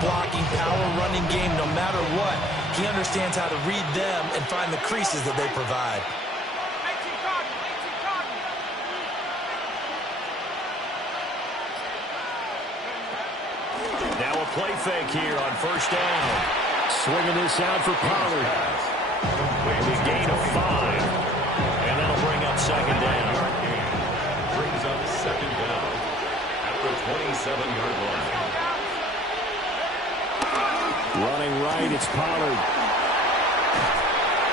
blocking, power running game no matter what. He understands how to read them and find the creases that they provide. Now a play fake here on first down. Swinging this out for Pollard. The gain of 5. And that'll bring up second down. Brings up second down at the 27-yard line. Running right, it's Pollard.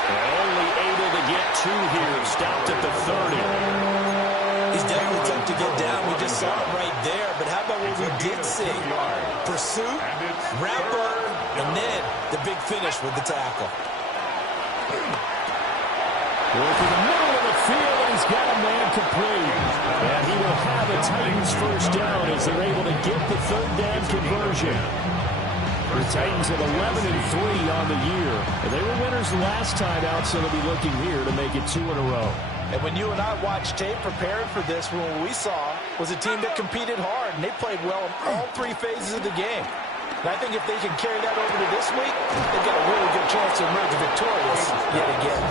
Only able to get 2 here. Stopped at the 30. He's definitely tough to get down. We just saw it right there. But how about what we did see? Pursuit, wrap up, and then the big finish with the tackle. Working the middle of the field, and he's got a man complete. And he will have a Titans first down as they're able to get the third down conversion. The Titans at 11-3 on the year. And they were winners the last time out, so they'll be looking here to make it 2 in a row. And when you and I watched tape preparing for this, what we saw was a team that competed hard, and they played well in all 3 phases of the game. And I think if they can carry that over to this week, they've got a really good chance to emerge victorious yet again.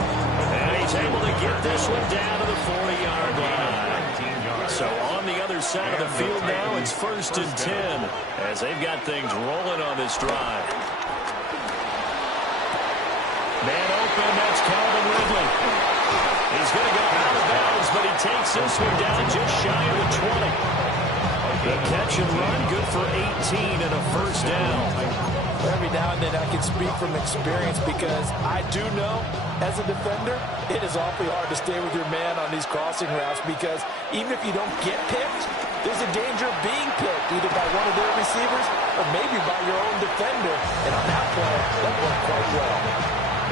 And he's able to get this one down to the 40-yard line. So on the other side of the field now, it's 1st and 10 as they've got things rolling on this drive. Man open, that's Calvin Ridley. He's going to go out of bounds, but he takes this one down just shy of the 20. The catch and run, good for 18 and a first down. Every now and then I can speak from experience because I do know, as a defender, it is awfully hard to stay with your man on these crossing routes because even if you don't get picked, there's a danger of being picked either by one of their receivers or maybe by your own defender. And on that play, that worked quite well.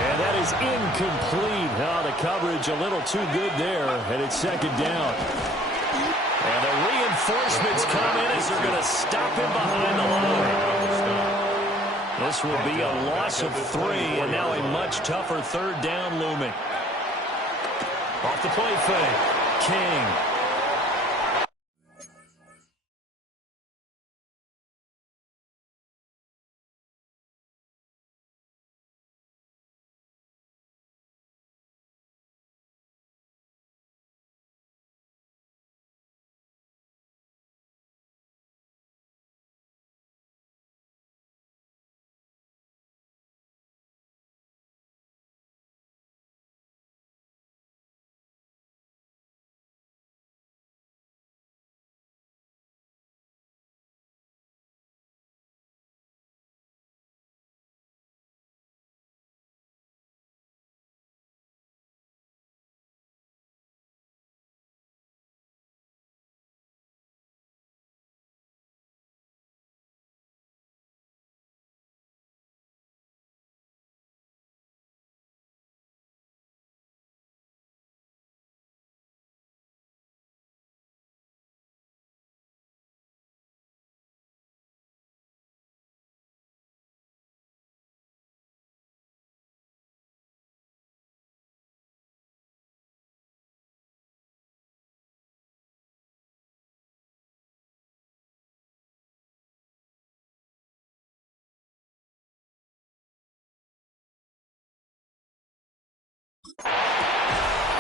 And that is incomplete. Oh, the coverage a little too good there, and it's second down. And the reinforcements come in as they're going to stop him behind the line. This will be a loss of 3, and now a much tougher third down looming. Off the play fake, King.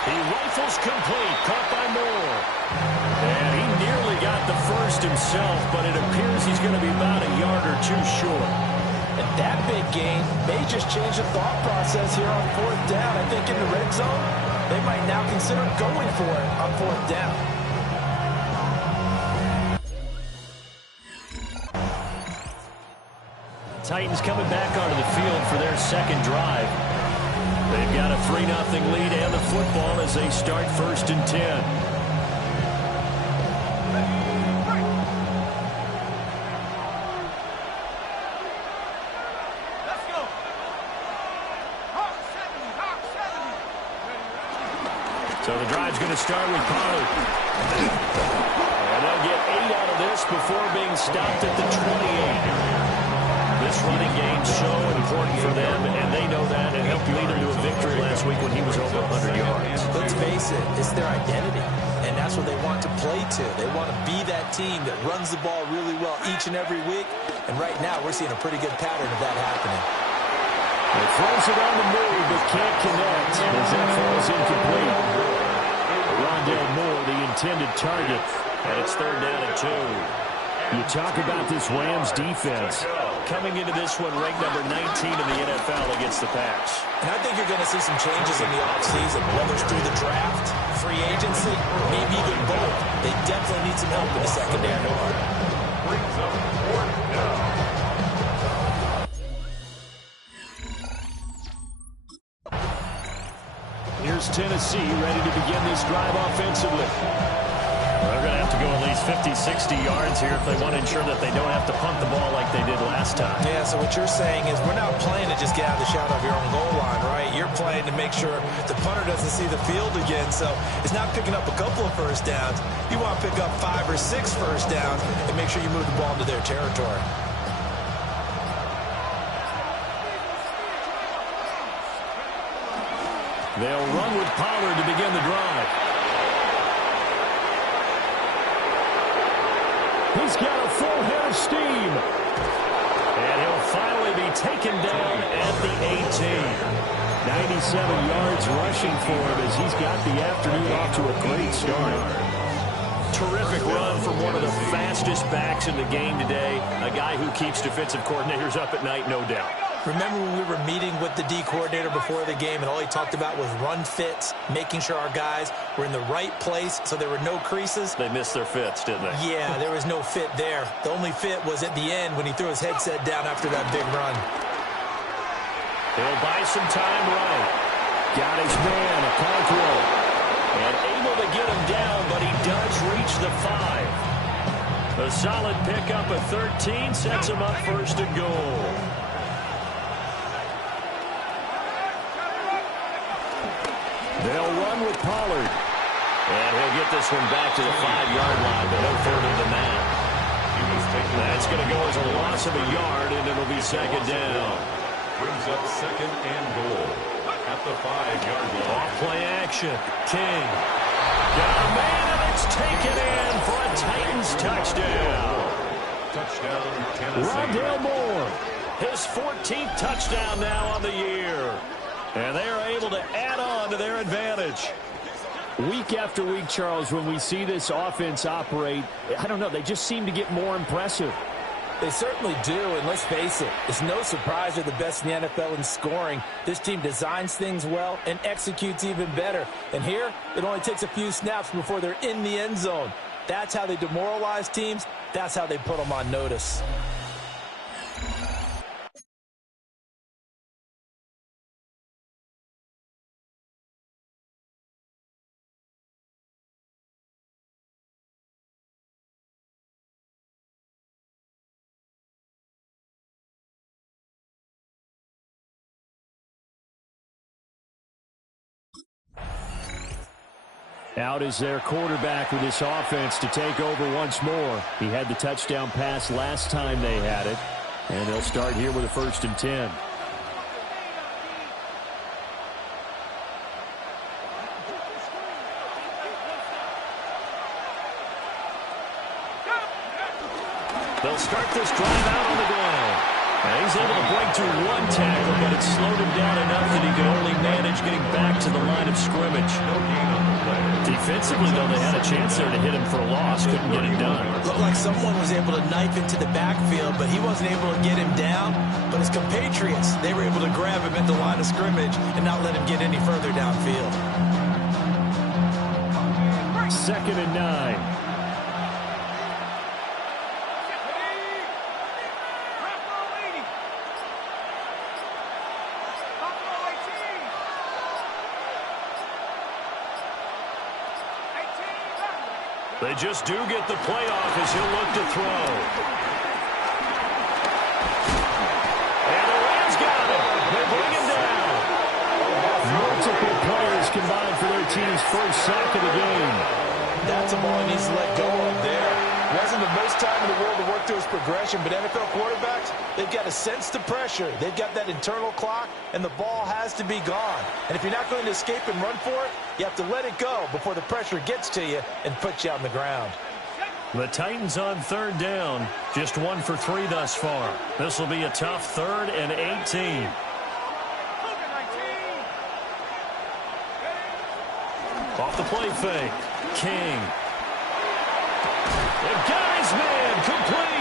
He rifles complete, caught by Moore. And he nearly got the first himself, but it appears he's going to be about a yard or 2 short. And that big gain may just change the thought process here on 4th down. I think in the red zone, they might now consider going for it on 4th down. Titans coming back onto the field for their second drive. They've got a 3-0 lead and the football as they start 1st and 10. So the drive's going to start with Pollard. And they'll get 8 out of this before being stopped at the 28. This running game so important for them, and they know that. It helped lead them to a victory last week when he was over 100 yards. Let's face it, it's their identity. and that's what they want to play to. They want to be that team that runs the ball really well each and every week, and right now we're seeing a pretty good pattern of that happening. He throws it on the move, but can't connect as that falls incomplete. Rondale Moore, the intended target, and it's 3rd down and 2. You talk about this Rams defense. Coming into this one, ranked number 19 in the NFL against the pass. And I think you're going to see some changes in the offseason, whether it's through the draft, free agency, maybe even both. They definitely need some help in the secondary. Brings up 4th down. Here's Tennessee ready to begin this drive offensively. They're going to have to go at least 50, 60 yards here if they want to ensure that they don't have to punt the ball like they did last time. Yeah, so what you're saying is we're not playing to just get out of the shadow of your own goal line, right? You're playing to make sure the punter doesn't see the field again. So it's not picking up a couple of first downs. You want to pick up 5 or 6 first downs and make sure you move the ball into their territory. They'll run with Pollard to begin the drive. He's got a full head of steam. And he'll finally be taken down at the 18. 97 yards rushing for him as he's got the afternoon off to a great start. Terrific run from one of the fastest backs in the game today. A guy who keeps defensive coordinators up at night, no doubt. Remember when we were meeting with the D coordinator before the game and all he talked about was run fits, making sure our guys were in the right place so there were no creases? They missed their fits, didn't they? Yeah, there was no fit there. The only fit was at the end when he threw his headset down after that big run. He'll buy some time right. Got his man, a Caldwell. And able to get him down, but he does reach the 5. A solid pickup of 13 sets him up 1st and goal. They'll run with Pollard. And he'll get this one back to the 5-yard line, but no further than that. That's going to go as a loss of a yard, and it'll be 2nd down. Brings up 2nd and goal at the 5-yard line. Off-play action. King. Got a man, and it's taken in for a Titans touchdown. Touchdown, Tennessee. Rondale Moore. His 14th touchdown now on the year. And they are able to add on to their advantage. Week after week, Charles, when we see this offense operate, I don't know, they just seem to get more impressive. They certainly do, and let's face it, it's no surprise they're the best in the NFL in scoring. This team designs things well and executes even better. And here, it only takes a few snaps before they're in the end zone. That's how they demoralize teams. That's how they put them on notice. Out is their quarterback with this offense to take over once more. He had the touchdown pass last time they had it. And they'll start here with a 1st and 10. They'll start this drive out on the ground. And he's able to break through 1 tackle, but it slowed him down enough that he could only manage getting back to the line of scrimmage. No gain on the play. Defensively, though, they had a chance there to hit him for a loss. Couldn't get it done. Looked like someone was able to knife into the backfield, but he wasn't able to get him down. But his compatriots, they were able to grab him at the line of scrimmage and not let him get any further downfield. 2nd and 9. They just do get the playoff as he'll look to throw. And the Rams got him. They bring him down. Multiple players combined for their team's first sack of the game. That's a ball he needs to let go of there. Wasn't the most time in the world to work through his progression, but NFL quarterbacks, They've got to sense the pressure. They've got that internal clock, and the ball has to be gone. And if you're not going to escape and run for it, you have to let it go before the pressure gets to you and puts you on the ground. The Titans on third down. Just 1 for 3 thus far. This will be a tough 3rd and 18. Off the play fake. King. They've got his man complete.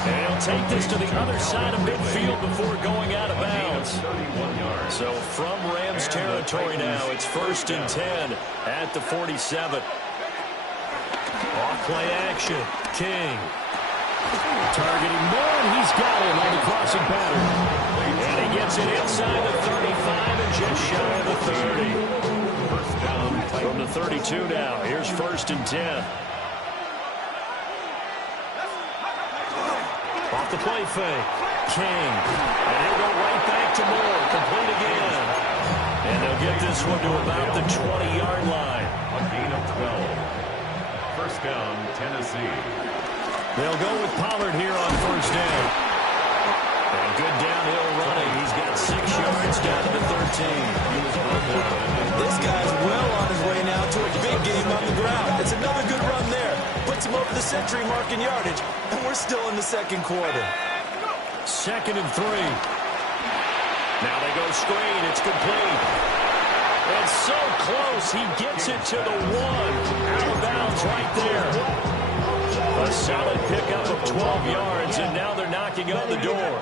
And he'll take this to the other side of midfield before going out of bounds. So from Rams territory now, it's 1st and 10 at the 47. Off play action. King. Targeting Moore, and he's got him on the crossing pattern. And he gets it inside the 35 and just shy of the 30. First down from the 32 now. Here's 1st and 10. Off the play fake. King. And he'll go right back to Moore. Complete again. And they'll get this one to about the 20-yard line. A gain of 12. First down, Tennessee. They'll go with Pollard here on 1st down. And good downhill running. He's got 6 yards down to the 13. This guy's well on his way now to a big game on the ground. It's another good run there. Puts him over the century mark in yardage, and we're still in the 2nd quarter. 2nd and 3. Now they go screen. It's complete. It's so close. He gets it to the 1. Out of bounds right there. A solid pickup of 12 yards, and now they're knocking on the door.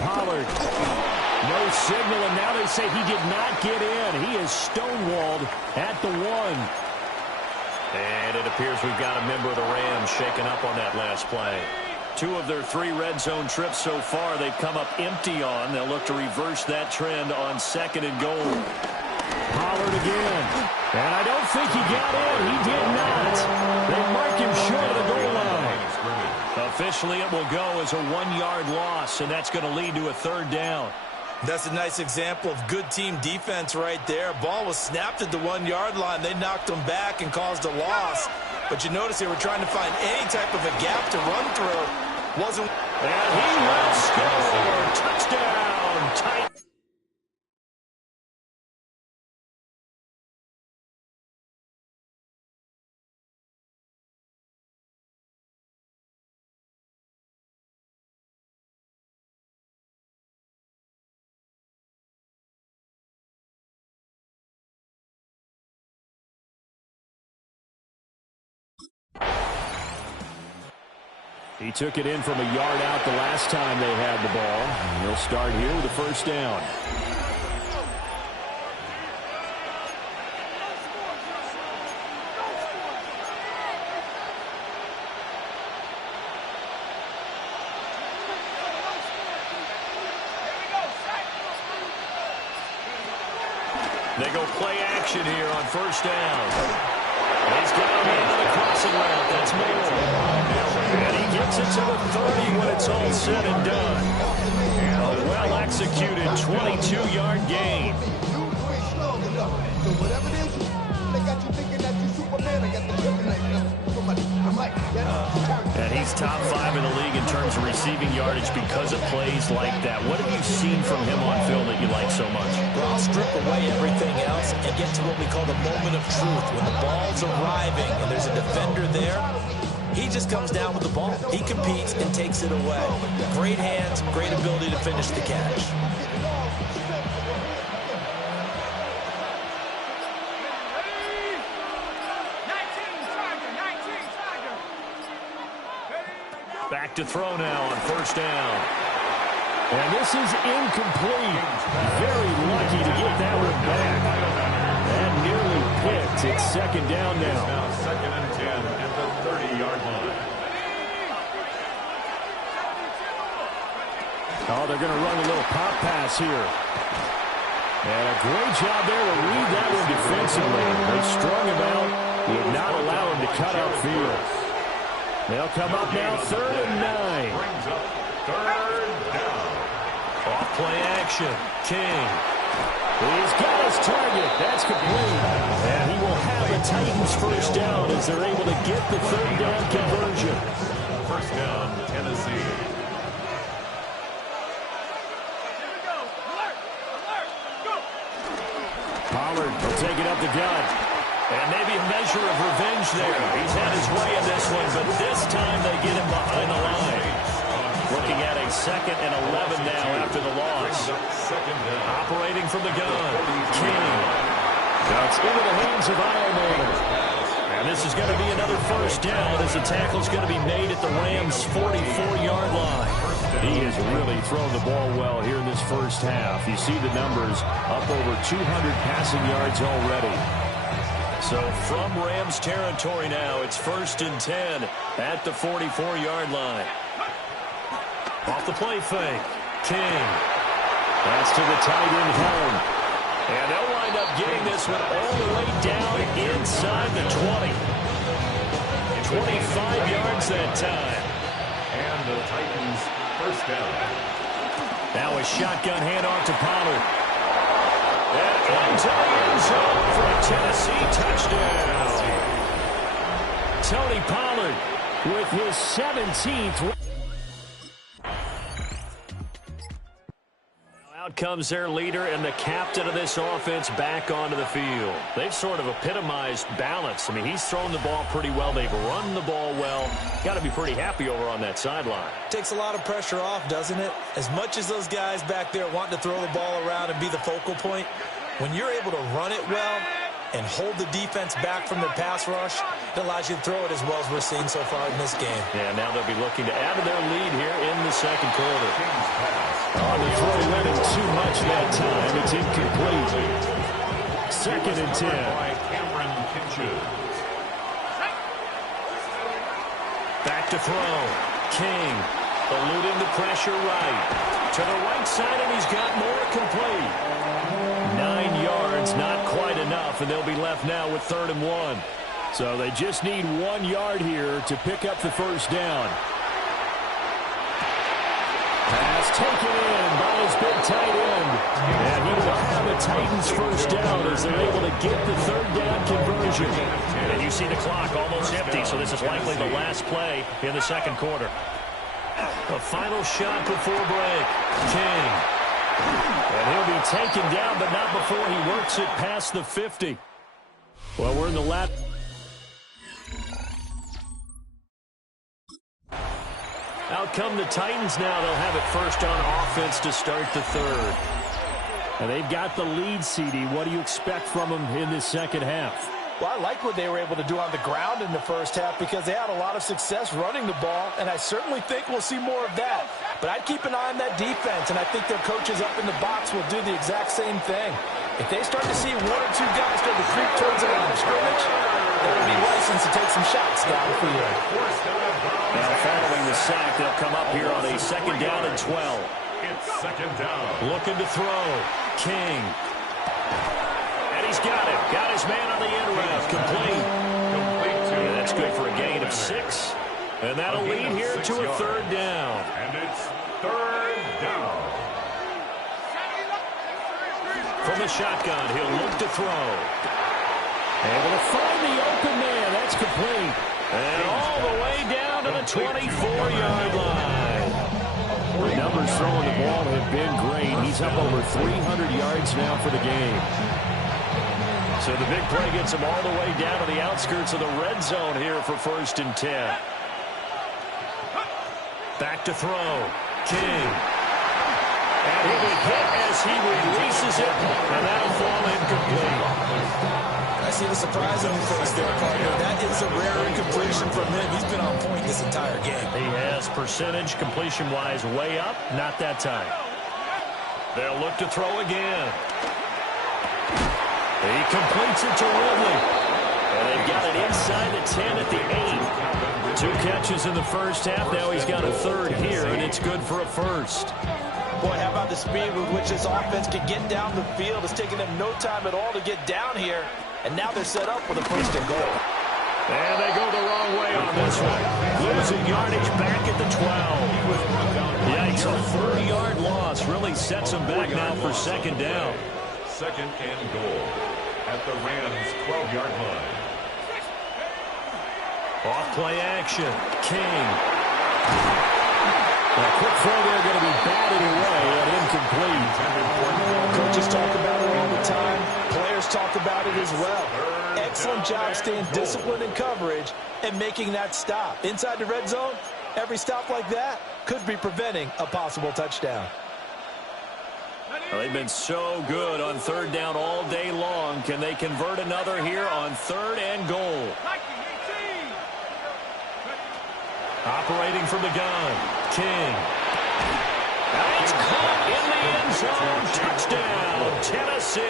Pollard. No signal, and now they say he did not get in. He is stonewalled at the 1. And it appears we've got a member of the Rams shaken up on that last play. 2 of their 3 red zone trips so far they've come up empty on. They'll look to reverse that trend on 2nd and goal. Pollard again. And I don't think he got in. He did not. They mark him short of the goal line. Officially, it will go as a 1-yard loss, and that's going to lead to a 3rd down. That's a nice example of good team defense right there. Ball was snapped at the 1-yard line. They knocked him back and caused a loss. But you notice they were trying to find any type of a gap to run through. Wasn't. And he will score. Touchdown. Tight. He took it in from a yard out the last time they had the ball. And he'll start here with a 1st down. They go play action here on 1st down. He's got a man on the crossing route. That's Moore. And he gets it to the 30 when it's all said and done. A well-executed 22-yard gain. And he's top 5 in the league in terms of receiving yardage because of plays like that. What have you seen from him on film that you like so much? Well, I'll strip away everything else and get to what we call the moment of truth. When the ball's arriving and there's a defender there, he just comes down with the ball. He competes and takes it away. Great hands, great ability to finish the catch. Back to throw now on 1st down. And this is incomplete. Very lucky to get that one back. That nearly picked. It's 2nd down now. Now 2nd and 10 at the 30-yard line. Oh, they're going to run a little pop pass here. And a great job there to read that one defensively. They strung him out, would not allow him to cut outfield. They'll come up now 3rd and 9. Brings up 3rd down. Off play action. King. He's got his target. That's complete. And he will have the Titans first down as they're able to get the third down conversion. First down, Tennessee. Pollard will take it up the gut. And maybe a measure of revenge there. He's had his way in this one, but this time they get him behind the line. Looking at a 2nd and 11 now after the loss. Operating from the gun. King. That's into the hands of Ironman. And this is going to be another first down as the tackle's going to be made at the Rams' 44-yard line. He has really thrown the ball well here in this first half. You see the numbers up over 200 passing yards already. So from Rams territory now, it's 1st and 10 at the 44-yard line. Off the play fake. King. That's to the tight end home. And they'll wind up getting this one all the way down inside the 20. 25 yards that time. And the Titans first down. Now a shotgun handoff to Pollard. And into the end zone for a Tennessee touchdown. Tony Pollard with his 17th. Out comes their leader and the captain of this offense back onto the field. They've sort of epitomized balance. I mean, he's thrown the ball pretty well. They've run the ball well. Got to be pretty happy over on that sideline. Takes a lot of pressure off, doesn't it? As much as those guys back there want to throw the ball around and be the focal point, when you're able to run it well and hold the defense back from their pass rush, it allows you to throw it as well as we're seeing so far in this game. Yeah, now they'll be looking to add to their lead here in the second quarter. Oh, the throw went in too much that time. It's incomplete. 2nd and 10. Back to throw. King eluding the pressure right. To the right side, and he's got more complete. 9 yards, not quite enough, and they'll be left now with 3rd and 1. So they just need 1 yard here to pick up the first down. Pass taken in by his big tight end. And he will have the Titans first down as they're able to get the third down conversion. And you see the clock almost empty, so this is likely the last play in the second quarter. A final shot before break. King. And he'll be taken down, but not before he works it past the 50. Well, we're in the last. Out come the Titans now. They'll have it first on offense to start the third. And they've got the lead, CD. What do you expect from them in this second half? Well, I like what they were able to do on the ground in the first half because they had a lot of success running the ball, and I certainly think we'll see more of that. But I'd keep an eye on that defense, and I think their coaches up in the box will do the exact same thing. If they start to see 1 or 2 guys start to creep towards the line of scrimmage, they'll be licensed to take some shots down the field. Now, following the sack, they'll come up here on a 2nd down and 12. It's 2nd down. Looking to throw. King. And he's got it. Got his man on the end route. Complete. And that's good for a gain of 6. And that'll lead here to a 3rd down. And it's 3rd down. From the shotgun, he'll look to throw. Able to find the open man. That's complete. And all the way down to the 24-yard line. The numbers throwing the ball have been great. He's up over 300 yards now for the game. So the big play gets him all the way down to the outskirts of the red zone here for 1st and 10. Back to throw. King. And he'll be hit as he releases it, and that'll fall incomplete. I see the surprising face there, partner. That is a rare incompletion from him. He's been on point this entire game. He has percentage completion-wise way up. Not that time. They'll look to throw again. He completes it to Ridley. And they've got it inside the 10 at the 8. 2 catches in the first half. Now he's got a 3rd here, and it's good for a 1st. Boy, how about the speed with which this offense can get down the field? It's taken them no time at all to get down here. And now they're set up with a 1st and goal. And they go the wrong way on this one. Losing yardage back at the 12. Yikes, a 30-yard loss really sets them back now for 2nd down. second and goal at the Rams' 12-yard line. Off play action. King. A quick throw there going to be batted away and incomplete. Coaches talk about it all the time. Players talk about it as well. Excellent job staying disciplined in coverage and making that stop. Inside the red zone, every stop like that could be preventing a possible touchdown. Well, they've been so good on third down all day long. Can they convert another here on third and goal? Operating from the gun. King. And it's caught in the end zone. Touchdown, Tennessee.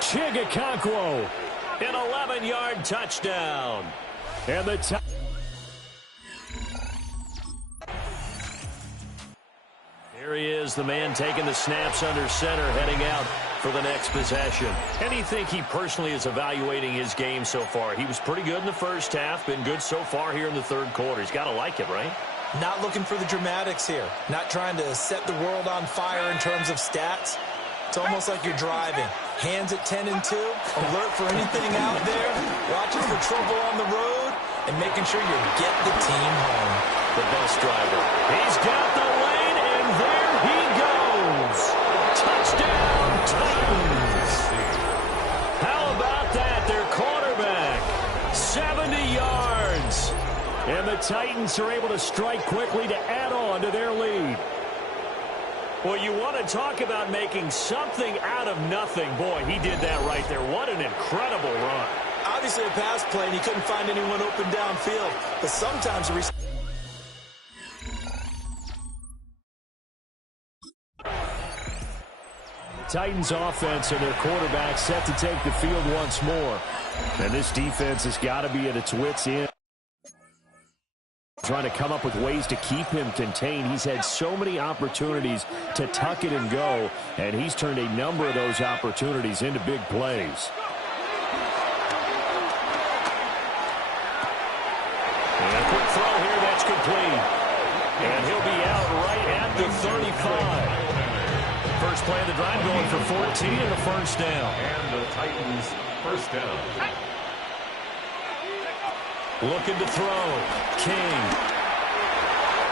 Chigakonkwo, an 11-yard touchdown. And the here he is, the man taking the snaps under center, heading out for the next possession. How do you think he personally is evaluating his game so far? He was pretty good in the first half, been good so far here in the third quarter. He's got to like it, right? Not looking for the dramatics here. Not trying to set the world on fire in terms of stats. It's almost like you're driving. Hands at 10 and 2, alert for anything out there, watching for trouble on the road, and making sure you get the team home. The bus driver. He's got the lane, and there he goes. Touchdown, Titans. How about that? Their quarterback, 70 yards. And the Titans are able to strike quickly to add on to their lead. Well, you want to talk about making something out of nothing. Boy, he did that right there. What an incredible run. Obviously a pass play, and he couldn't find anyone open downfield. But sometimes Titans offense and their quarterback set to take the field once more. And this defense has got to be at its wits' end, trying to come up with ways to keep him contained. He's had so many opportunities to tuck it and go, and he's turned a number of those opportunities into big plays. And a quick throw here, that's complete. And he'll be out right at the 35. First play of the drive, going for 14 and a first down. And the Titans first down. Looking to throw. King.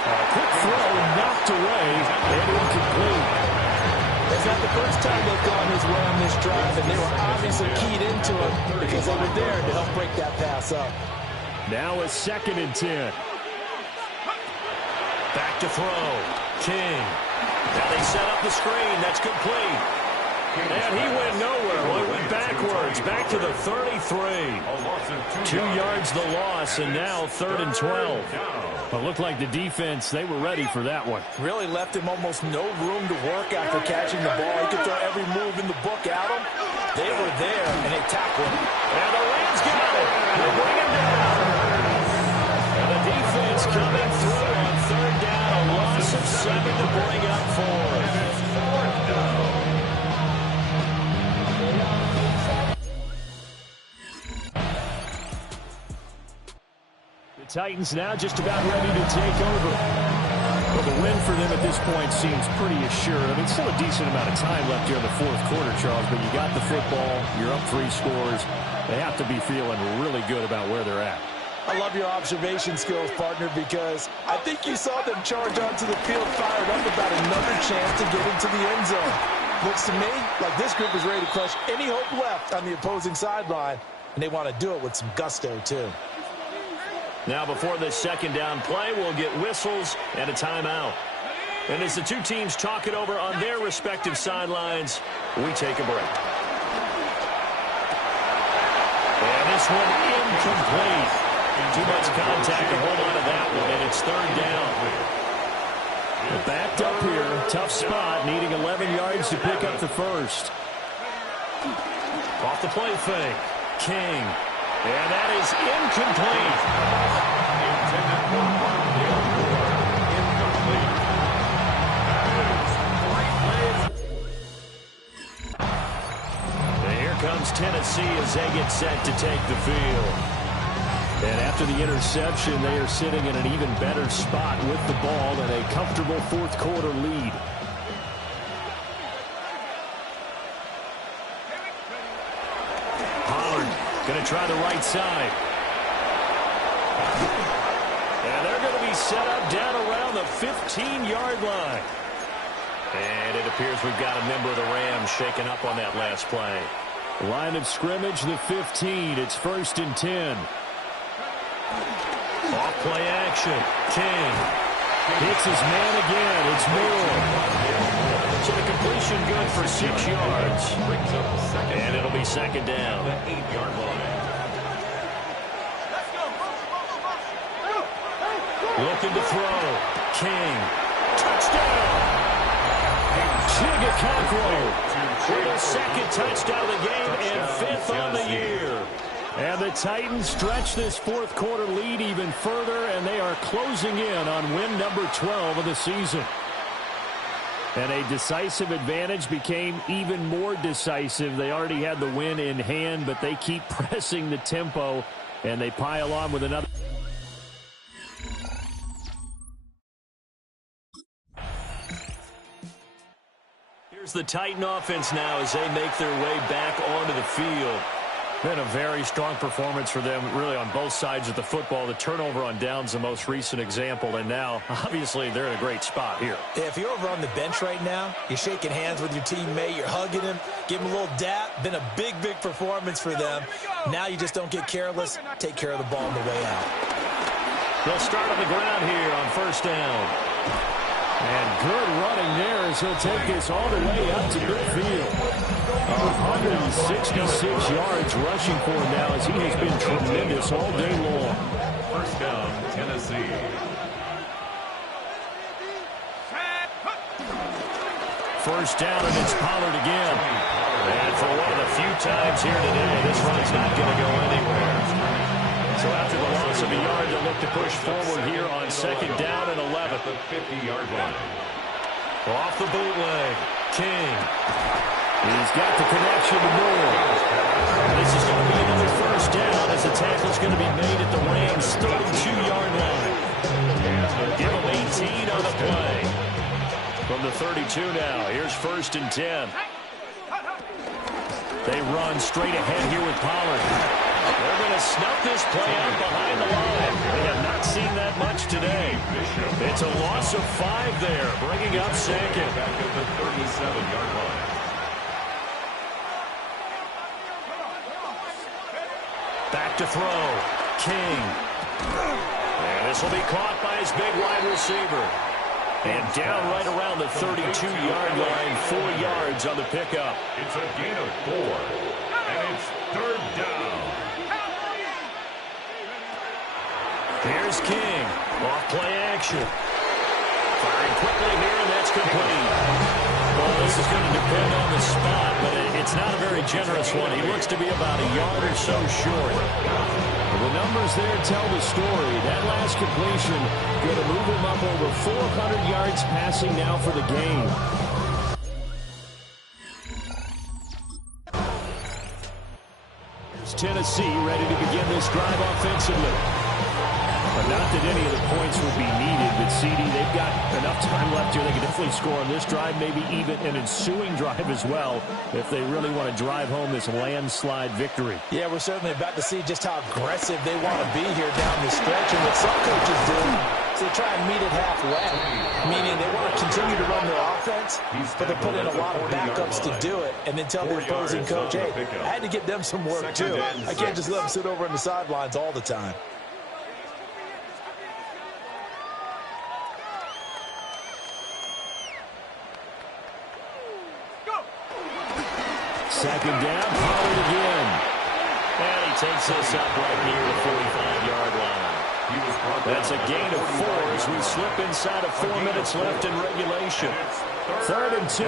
A quick throw knocked away and incomplete. It's not the first time they've gone his way on this drive, and they were obviously keyed into it because they were there to help break that pass up. Now a 2nd and 10. Back to throw. King. Now they set up the screen. That's complete. And he went nowhere. Well, he went backwards. Back to the 33. 2 yards the loss, and now 3rd and 12. Well, it looked like the defense, they were ready for that one. Really left him almost no room to work after catching the ball. He could throw every move in the book at him. They were there, and they tackled him. And the Rams got it. They bring him down. And the defense coming through on 3rd down. A loss of 7 to bring up 4. Titans now just about ready to take over. Well, the win for them at this point seems pretty assured. I mean, still a decent amount of time left here in the 4th quarter, Charles, but you got the football, you're up 3 scores. They have to be feeling really good about where they're at. I love your observation skills, partner, because I think you saw them charge onto the field fired up about another chance to get into the end zone. Looks to me like this group is ready to crush any hope left on the opposing sideline, and they want to do it with some gusto, too. Now before this 2nd down play, we'll get whistles and a timeout. And as the two teams talk it over on their respective sidelines, we take a break. And this one incomplete. Too much contact to hold on to that one, and it's 3rd down. They're backed up here, tough spot, needing 11 yards to pick up the first. Off the play fake, King. And that is incomplete. And here comes Tennessee as they get set to take the field. And after the interception, they are sitting in an even better spot with the ball and a comfortable 4th quarter lead. Going to try the right side. And they're going to be set up down around the 15-yard line. And it appears we've got a member of the Rams shaken up on that last play. Line of scrimmage, the 15. It's 1st and 10. Off play action. King hits his man again. It's Moore. So the completion good for 6 yards. And it'll be 2nd down. 8-yard line. Looking to throw. King. Touchdown. Chigga with his 2nd touchdown of the game and 5th on the year. And the Titans stretch this 4th quarter lead even further, and they are closing in on win number 12 of the season. And a decisive advantage became even more decisive. They already had the win in hand, but they keep pressing the tempo, and they pile on with another. Here's the Titan offense now as they make their way back onto the field. Been a very strong performance for them, really, on both sides of the football. The turnover on downs, the most recent example, and now, obviously, they're in a great spot here. If you're over on the bench right now, you're shaking hands with your teammate, you're hugging him, give him a little dap. Been a big, big performance for them. Now you just don't get careless. Take care of the ball on the way out. They'll start on the ground here on 1st down. And good running there as he'll take this all the way up to midfield. 166 yards rushing for him now as he has been tremendous all day long. 1st down, Tennessee. First down, and it's Pollard again. And for one of the few times here today, this run's not going to go anywhere. So after the loss of a yard, they'll look to push forward here on 2nd down and 11. At the 50-yard line. Off the bootleg, King. He's got the connection to Moore. This is going to be another 1st down as the tackle's going to be made at the Rams' 32-yard line. Give him 18 on the play. From the 32 now, here's 1st and 10. They run straight ahead here with Pollard. They're going to snuff this play out behind the line. They have not seen that much today. It's a loss of 5 there, bringing up 2nd. Back at the 37-yard line. Back to throw. King. And this will be caught by his big wide receiver. And down right around the 32-yard line, 4 yards on the pickup. It's a gain of 4. And it's 3rd down. Here's King. Off play action. Firing quickly here, and that's complete. Well, this is going to depend on the spot, but it's not a very generous one. He looks to be about a yard or so short. The numbers there tell the story. That last completion going to move him up over 400 yards passing now for the game. Here's Tennessee ready to begin this drive offensively. But not that any of the points would be needed, but CD, they've got enough time left here. They can definitely score on this drive, maybe even an ensuing drive as well, if they really want to drive home this landslide victory. Yeah, we're certainly about to see just how aggressive they want to be here down the stretch. And what some coaches do is they try and meet it halfway, meaning they want to continue to run their offense, but they put in a lot of backups to do it, and then tell the opposing coach, hey, I had to get them some work too. I can't just let them sit over on the sidelines all the time. 2nd down, Pollard again. And he takes this up right near the 45-yard line. That's a gain of 4 as we slip inside of 4 minutes left in regulation. 3rd and 2.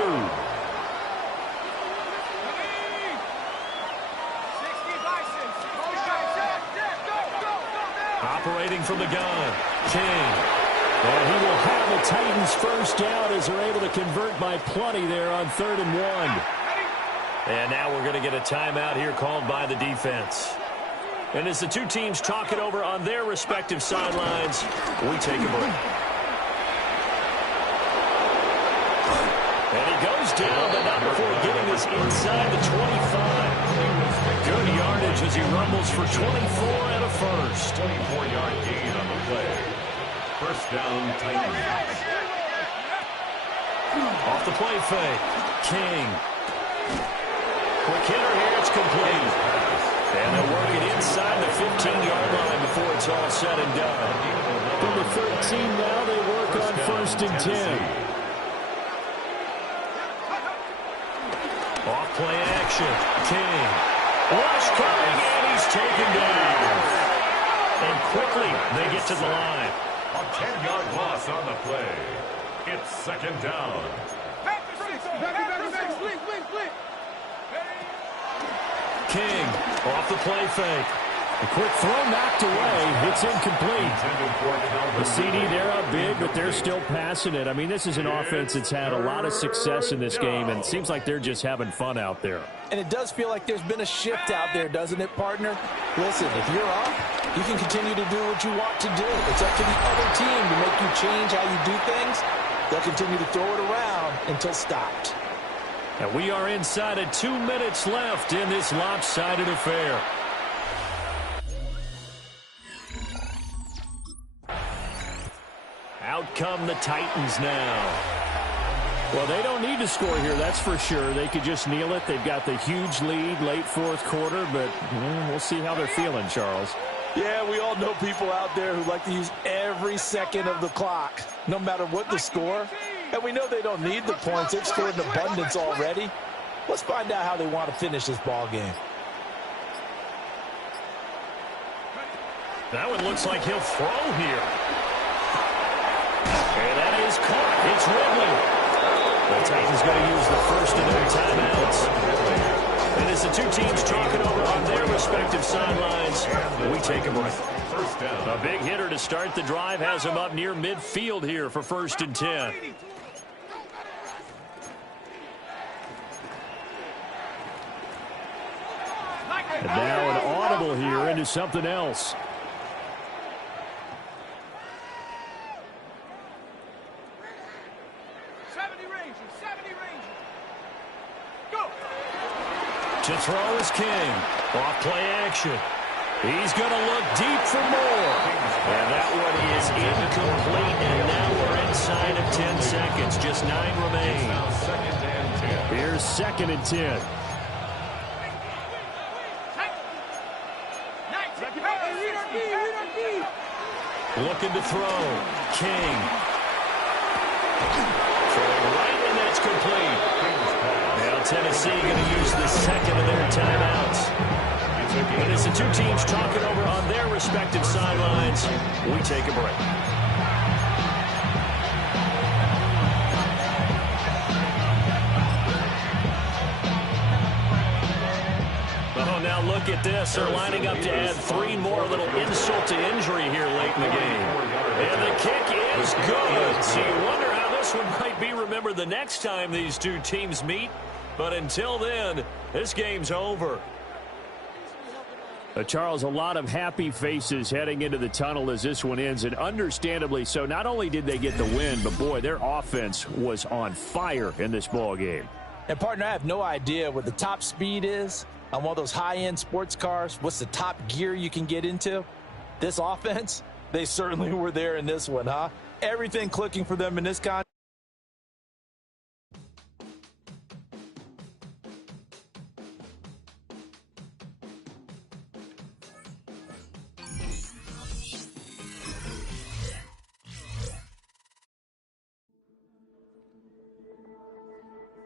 Operating from the gun, King. And he will have the Titans 1st down as they're able to convert by plenty there on 3rd and 1. And now we're going to get a timeout here called by the defense. And as the two teams talk it over on their respective sidelines, we take a break. And he goes down, but not before getting this inside the 25. Good yardage yards as he rumbles for 24 and a first. 24-yard gain on the play. First down, Titans. Off the play fake. King. Quick hitter here. It's complete. And they'll work it inside the 15-yard line before it's all said and done. From the 13 now, they work on first and 10. Off play action. King. Rush coming, and he's taken down. And quickly, they get to the line. A 10-yard loss on the play. It's second down. King off the play fake. A quick throw knocked away. It's incomplete. The CD, they're up big, but they're still passing it. I mean, this is an offense that's had a lot of success in this game, and it seems like they're just having fun out there. And it does feel like there's been a shift out there, doesn't it, partner? Listen, if you're up, you can continue to do what you want to do. It's up to the other team to make you change how you do things. They'll continue to throw it around until stopped. And we are inside of 2 minutes left in this lopsided affair. Out come the Titans now. Well, they don't need to score here, that's for sure. They could just kneel it. They've got the huge lead late fourth quarter, but we'll see how they're feeling, Charles. Yeah, we all know people out there who like to use every second of the clock, no matter what the score. And we know they don't need the points. They've scored in abundance already. Let's find out how they want to finish this ball game. That one looks like he'll throw here. And that is caught. It's Ridley. The Titans going to use the first of their timeouts. And as the two teams talking over on their respective sidelines, we take a break. First down. A big hitter to start the drive has him up near midfield here for first and 10. And now an audible here into something else. To throw is King. Off play action. He's going to look deep for more. And that one is incomplete. And now we're inside of 10 seconds. Just 9 remain. Here's second and 10. Looking to throw. King. Throwing right, and that's complete. Now Tennessee going to use the second of their timeouts. And as the two teams talking over on their respective sidelines, we take a break. Oh, now look at this. They're lining up to add 3 more, little insult to injury here late in the game. And the kick is good. So you wonder how this one might be remembered the next time these two teams meet. But until then, this game's over. Charles, a lot of happy faces heading into the tunnel as this one ends, and understandably so. Not only did they get the win, but boy, their offense was on fire in this ball game. And partner, I have no idea what the top speed is on one of those high-end sports cars. What's the top gear you can get into? This offense, they certainly were there in this one, huh? Everything clicking for them in this contest.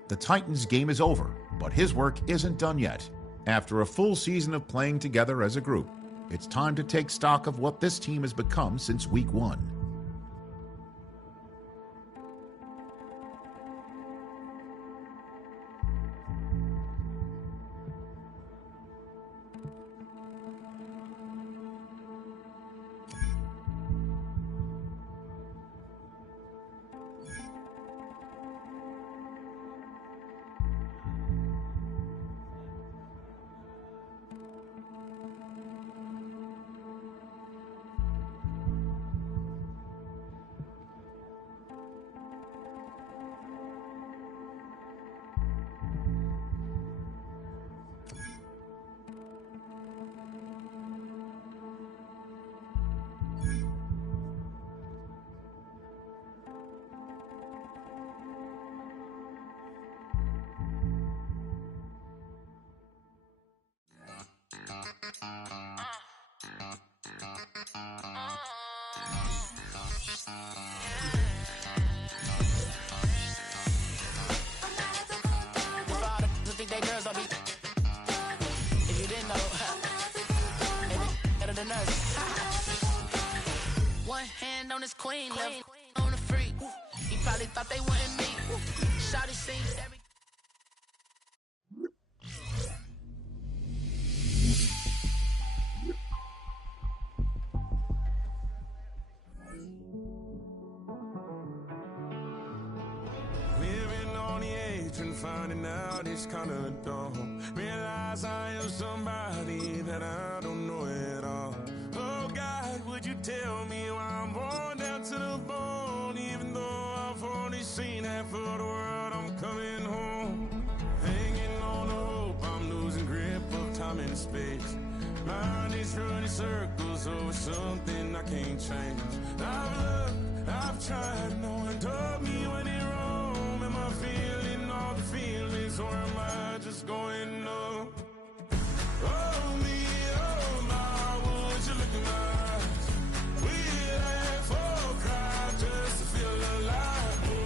The Titans' game is over, but his work isn't done yet. After a full season of playing together as a group, it's time to take stock of what this team has become since week 1. One hand on his queen, left on the freak. He probably thought they wanted me. Shawty sings every. Living on the edge and finding out it's kinda dumb. Realize I am somebody that I don't know at all. Oh God, would you tell me why I'm born down to the bone? Even though I've only seen half of the world, I'm coming home. Hanging on the hope, I'm losing grip of time and space. Mind is running circles over something I can't change. I've looked, I've tried, no one told me when it wrong. Am I feeling all the feelings, or am I just going numb? Oh me, oh my, would you look in my eyes? We laugh or cry just to feel alive. Oh,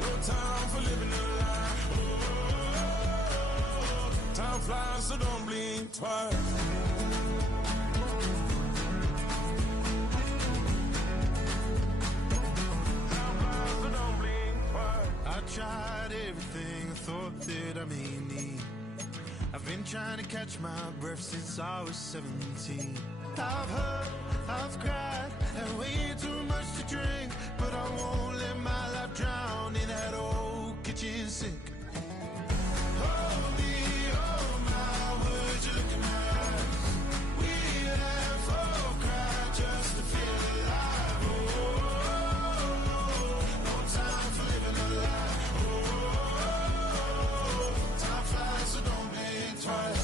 no time for living a lie. Oh, time flies, so don't blink twice. I tried everything I thought that I may need. I've been trying to catch my breath since I was 17. I've hurt, I've cried, had way too much to drink, but I won't let my life drown in that old kitchen sink. Oh me, oh my, would you look in my eyes? We laugh or cry just to feel alive. Oh, no time for living a lie. Oh, time flies, so don't blink twice.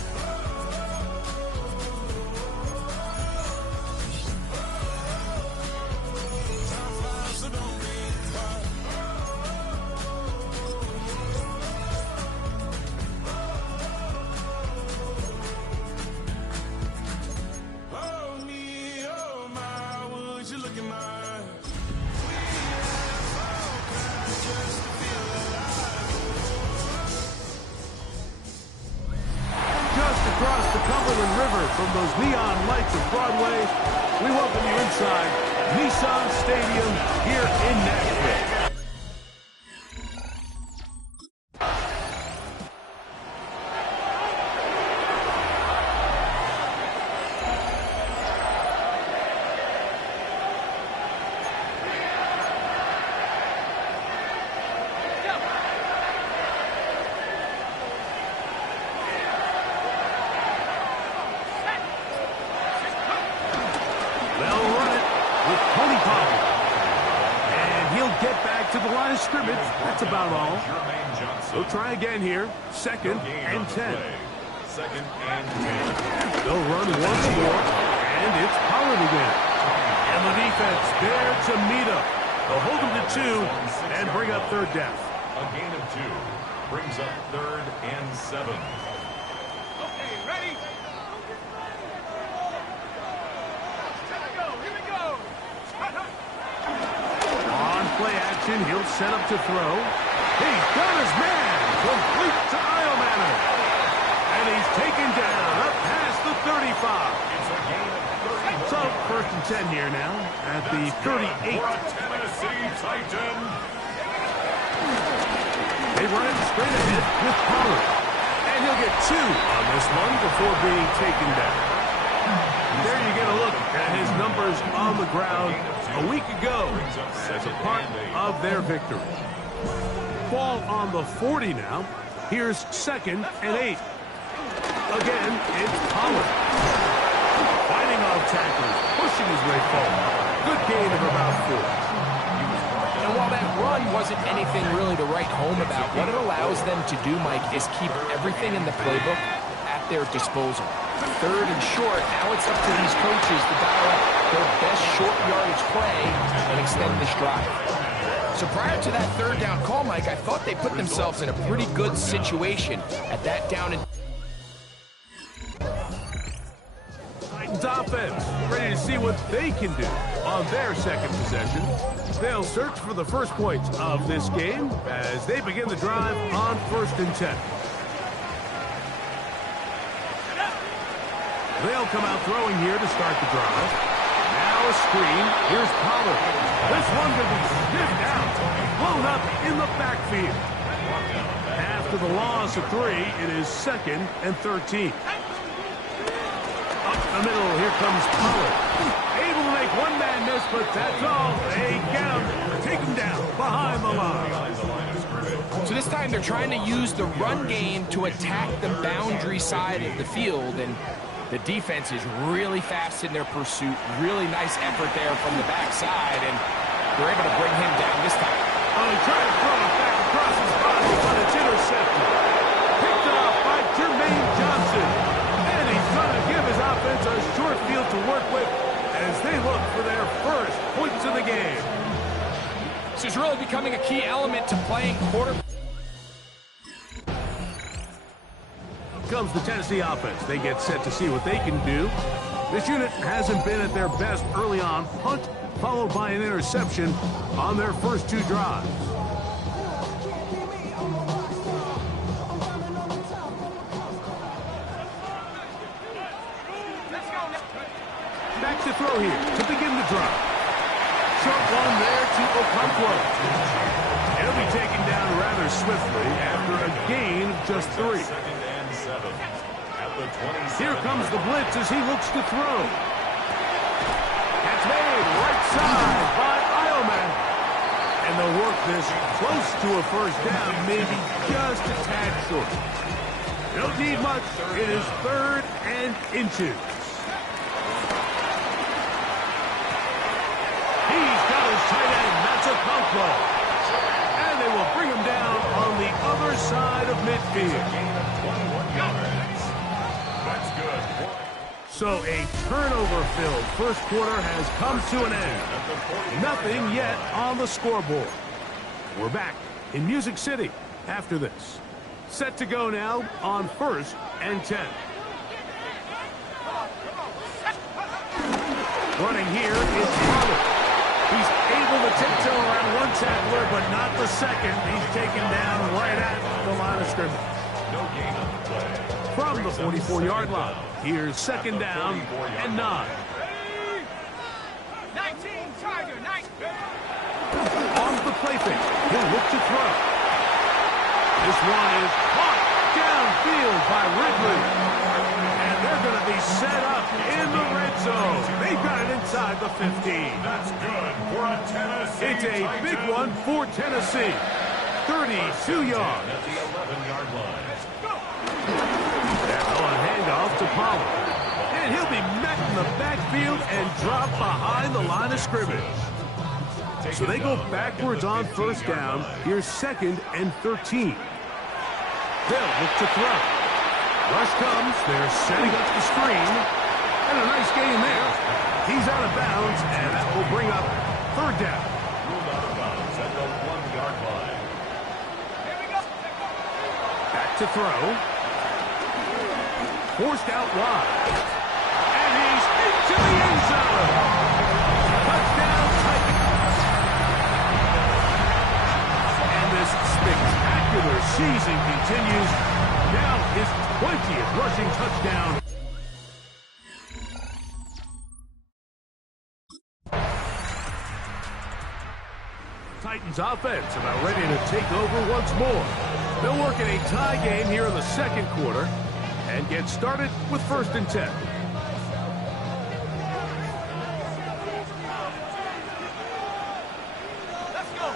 Time flies, so don't blink twice. Oh me, oh my, would you look in my eyes? We laugh or cry just to feel alive. Just across the Cumberland River from those neon lights of Broadway, we welcome you inside Nissan Stadium here in Nashville. They'll run it with Tony Pollard. And he'll get back to the line of scrimmage. That's about all. They'll try again here. Second and 10. Second and 10. They'll run once more. And it's Pollard again. And the defense there to meet up. They'll hold them to 2 and bring up third down. A gain of 2 brings up third and 7. On play action, he'll set up to throw. He's got his man. Complete to Iomanner. And he's taken down up past the 35. It's a gain of 30. So first and 10 here now at the 38. For a Tennessee Titan. They run it straight ahead with Pollard. And he'll get 2 on this one before being taken down. There you get a look at his numbers on the ground a week ago as a part of their victory. Ball on the 40 now. Here's second and 8. Again, it's Pollard. Fighting off tacklers, pushing his way forward. Good gain of about 4. And while that run wasn't anything really to write home about, what it allows them to do, Mike, is keep everything in the playbook at their disposal. Third and short, now it's up to these coaches to dial up their best short yardage play and extend this drive. So prior to that third down call, Mike, I thought they put themselves in a pretty good situation at that down and... Titans offense, ready to see what they can do on their second possession. They'll search for the first points of this game as they begin the drive on 1st and 10. They'll come out throwing here to start the drive. Now a screen. Here's Pollard. This one will be sniffed out, blown up in the backfield. After the loss of 3, it is 2nd and 13. Up the middle, here comes Pollard. Able to make one man miss, but that's all. They get him, take him down behind the line. So this time they're trying to use the run game to attack the boundary side of the field, and the defense is really fast in their pursuit. Really nice effort there from the backside, and they're able to bring him down this time. Oh, he tried to throw it back across his body, but it's intercepted. Picked off by Jermaine Johnson. And he's trying to give his offense a short field to work with as they look for their first points of the game. This is really becoming a key element to playing quarterback. Comes the Tennessee offense. They get set to see what they can do. This unit hasn't been at their best early on. Punt followed by an interception on their first 2 drives. Back to throw here to begin the drive. Short one there to Okonkwo. He'll be taken down rather swiftly after a gain of just 3. Here comes the blitz as he looks to throw. That's made right side by Eilman. And they'll work this close to a first down, maybe just a tad short. Don't need much. It is 3rd and inches. He's got his tight end. That's Okonkwo. And they will bring him down on the other side of midfield. So a turnover-filled first quarter has come to an end. Nothing yet on the scoreboard. We're back in Music City after this. Set to go now on 1st and 10. Running here is Pollard. He's able to tiptoe around one tackler, but not the second. He's taken down right at the line of scrimmage. No gain on the play. From the 44-yard line, here's 2nd down and 9. 19, Tiger, 19. On the play fake, he'll look to throw. This one is caught downfield by Ridley. And they're going to be set up in the red zone. They've got it inside the 15. That's good for a Tennessee. It's a big one for Tennessee. 32 yards. At the 11-yard line. On a handoff to Pollard. And he'll be met in the backfield and dropped behind the line of scrimmage. So they go backwards on 1st down. Here's 2nd and 13. They'll look to throw. Rush comes. They're setting up the screen. And a nice gain there. He's out of bounds, and that will bring up 3rd down. Ruled out of bounds at the 1-yard line. Back to throw. Forced out wide. And he's into the end zone. Touchdown Titans. And this spectacular season continues. Now his 20th rushing touchdown. Titans offense about ready to take over once more. They'll work in a tie game here in the 2nd quarter and get started with 1st and 10. Let's go.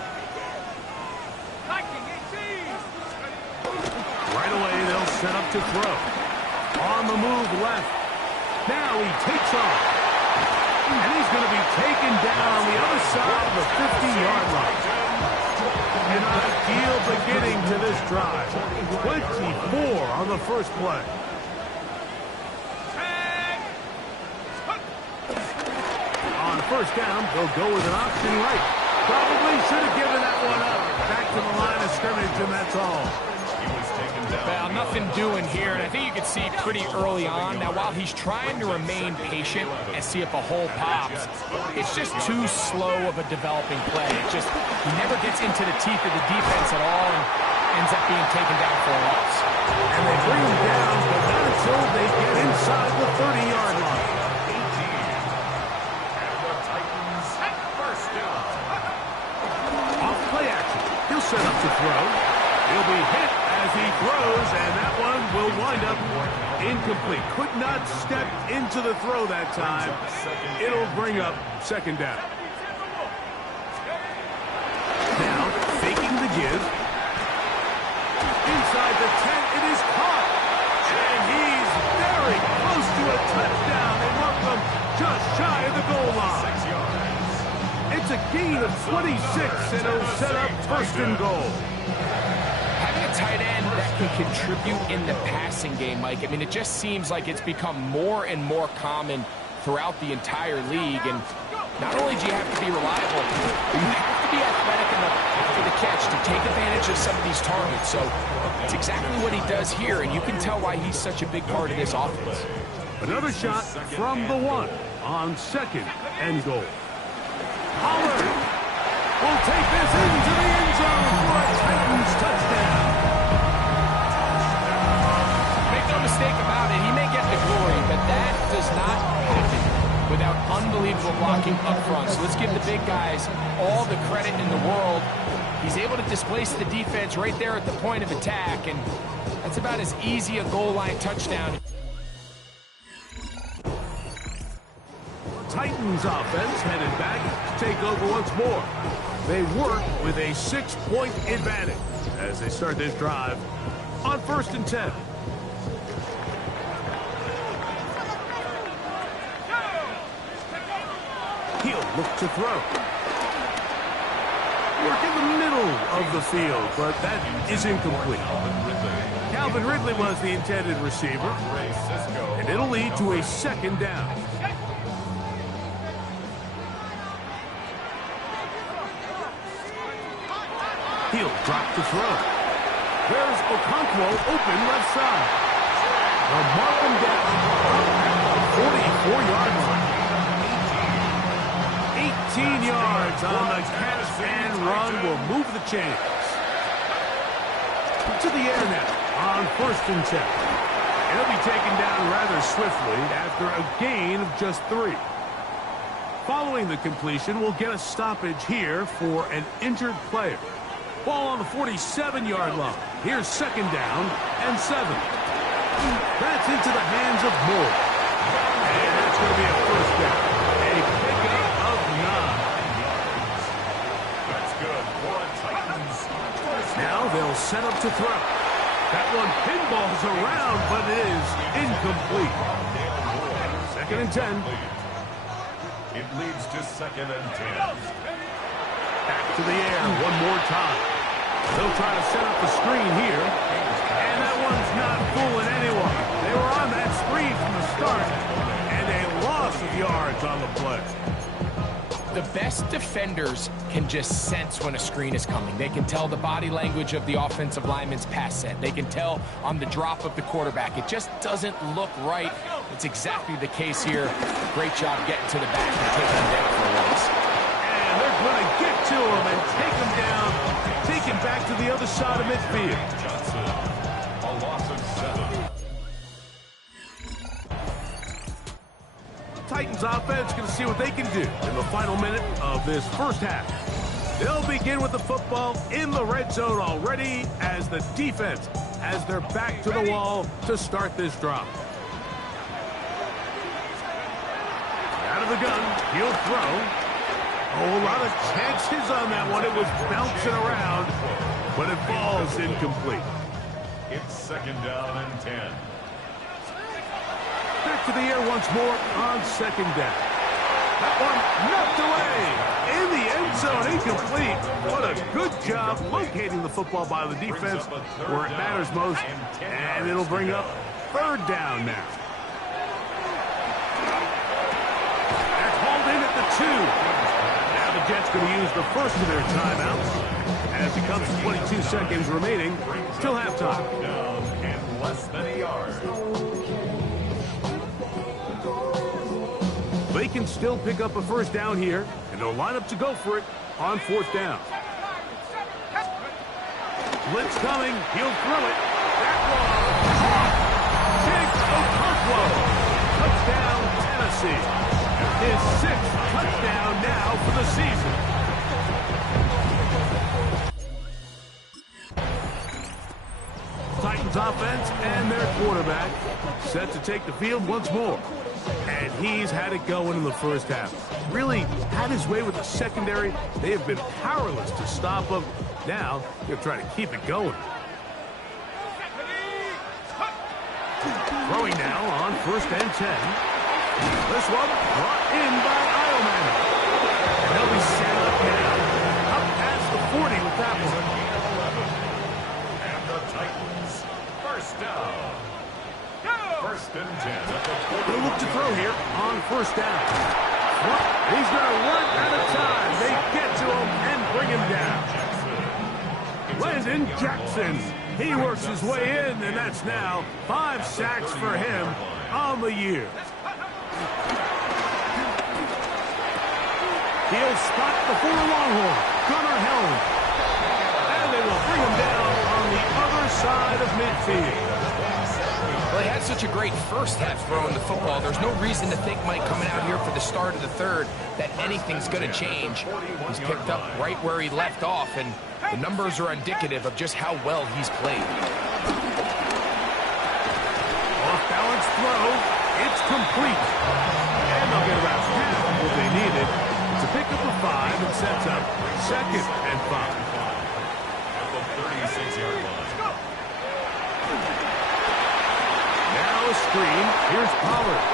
Right away, they'll set up to throw. On the move left. Now he takes off. And he's going to be taken down on the other side of the 50-yard line. An ideal beginning to this drive. 24 on the first play. On 1st down, they'll go with an option right. Probably should have given that one up. Back to the line of scrimmage, and that's all. He was taken down Well, nothing doing here, and I think you can see pretty early on. Now, while he's trying to remain patient and see if a hole pops, it's just too slow of a developing play. It just, he never gets into the teeth of the defense at all and ends up being taken down for a loss. And they bring him down, but not until they get inside the 30-yard line. Off play action. He'll set up to throw. He'll be hit as he throws, and that one will wind up incomplete. Could not step into the throw that time. It'll bring up second down. Now, faking the give. Inside the 10, it is caught. And he's very close to a touchdown. They mark him just shy of the goal line. It's a gain of 26, and it'll set up first and goal. Having a tight end that can contribute in the passing game, Mike, I mean, it just seems like it's become more and more common throughout the entire league. And not only do you have to be reliable, but you have to be athletic enough for the catch to take advantage of some of these targets. So it's exactly what he does here, and you can tell why he's such a big part of this offense. Another shot from the 1 on second and goal. Pollard will take this into the end zone for a Titans touchdown. Make no mistake about it, he may get the glory, but that does not happen without unbelievable blocking up front. So let's give the big guys all the credit in the world. He's able to displace the defense right there at the point of attack, and that's about as easy a goal line touchdown. Titans offense headed back to take over once more. They work with a 6-point advantage as they start this drive on 1st and 10. He'll look to throw. Work in the middle of the field, but that is incomplete. Calvin Ridley was the intended receiver, and it'll lead to a second down. He'll drop the throw. There's Okonkwo open left side. They'll mark him down at the 44-yard line. 18 yards on the catch and run will move the chains. To the air now on 1st and 10. And he'll be taken down rather swiftly after a gain of just 3. Following the completion, we'll get a stoppage here for an injured player. Ball on the 47-yard line. Here's second down and 7. That's into the hands of Moore. And that's going to be a first down. A pickup of 9. That's good. Titans. Now they'll set up to throw. That one pinballs around, but it is incomplete. Second and 10. It leads to second and 10. Back to the air one more time. They'll try to set up the screen here. And that one's not fooling anyone. They were on that screen from the start. And a loss of yards on the play. The best defenders can just sense when a screen is coming. They can tell the body language of the offensive lineman's pass set. They can tell on the drop of the quarterback. It just doesn't look right. It's exactly the case here. Great job getting to the back and taking him down for a loss. And they're going to get to him and take him down, take him back to the other side of midfield. Johnson, a loss of 7. Titans offense going to see what they can do in the final minute of this first half. They'll begin with the football in the red zone already as the defense has their back to the wall to start this drive. Out of the gun, he'll throw. Oh, a lot of chances on that one. It was bouncing around, but it falls incomplete. It's second down and 10. Back to the air once more on second down. That one knocked away in the end zone, incomplete. What a good job locating the football by the defense where it matters most, and it'll bring up third down now. They're called in at the 2. Now the Jets going to use the first of their timeouts as it comes to 22 seconds remaining till halftime. Down and less than a yard. They can still pick up a first down here, and they'll line up to go for it on fourth down. Blitz coming. He'll throw it. That one. Jake Okonkwo. Touchdown, Tennessee. His 6th touchdown now for the season. Titans offense and their quarterback set to take the field once more. And he's had it going in the first half. Really had his way with the secondary. They have been powerless to stop him. Now, they'll try to keep it going. Throwing now on 1st and 10. This one brought in by Ileman. And they'll be set up now. Up past the 40 with that one. And the Titans, first down. 1st and 10 at the 40. They'll look to throw here on 1st down. He's going to run out of time. They get to him and bring him down. Landon Jackson. He works his way in, and that's now 5 sacks for him on the year. He'll spot before the Longhorn, Gunnar Helm. And they will bring him down on the other side of midfield. Well, he had such a great first half throwing the football. There's no reason to think, Mike, coming out here for the start of the third, that anything's going to change. He's picked up right where he left off, and the numbers are indicative of just how well he's played. Off-balance throw. It's complete. And they'll get about half of what they needed to pick up a 5 and sets up 2nd and 5. At the 36-yard line. Now a screen. Here's Pollard.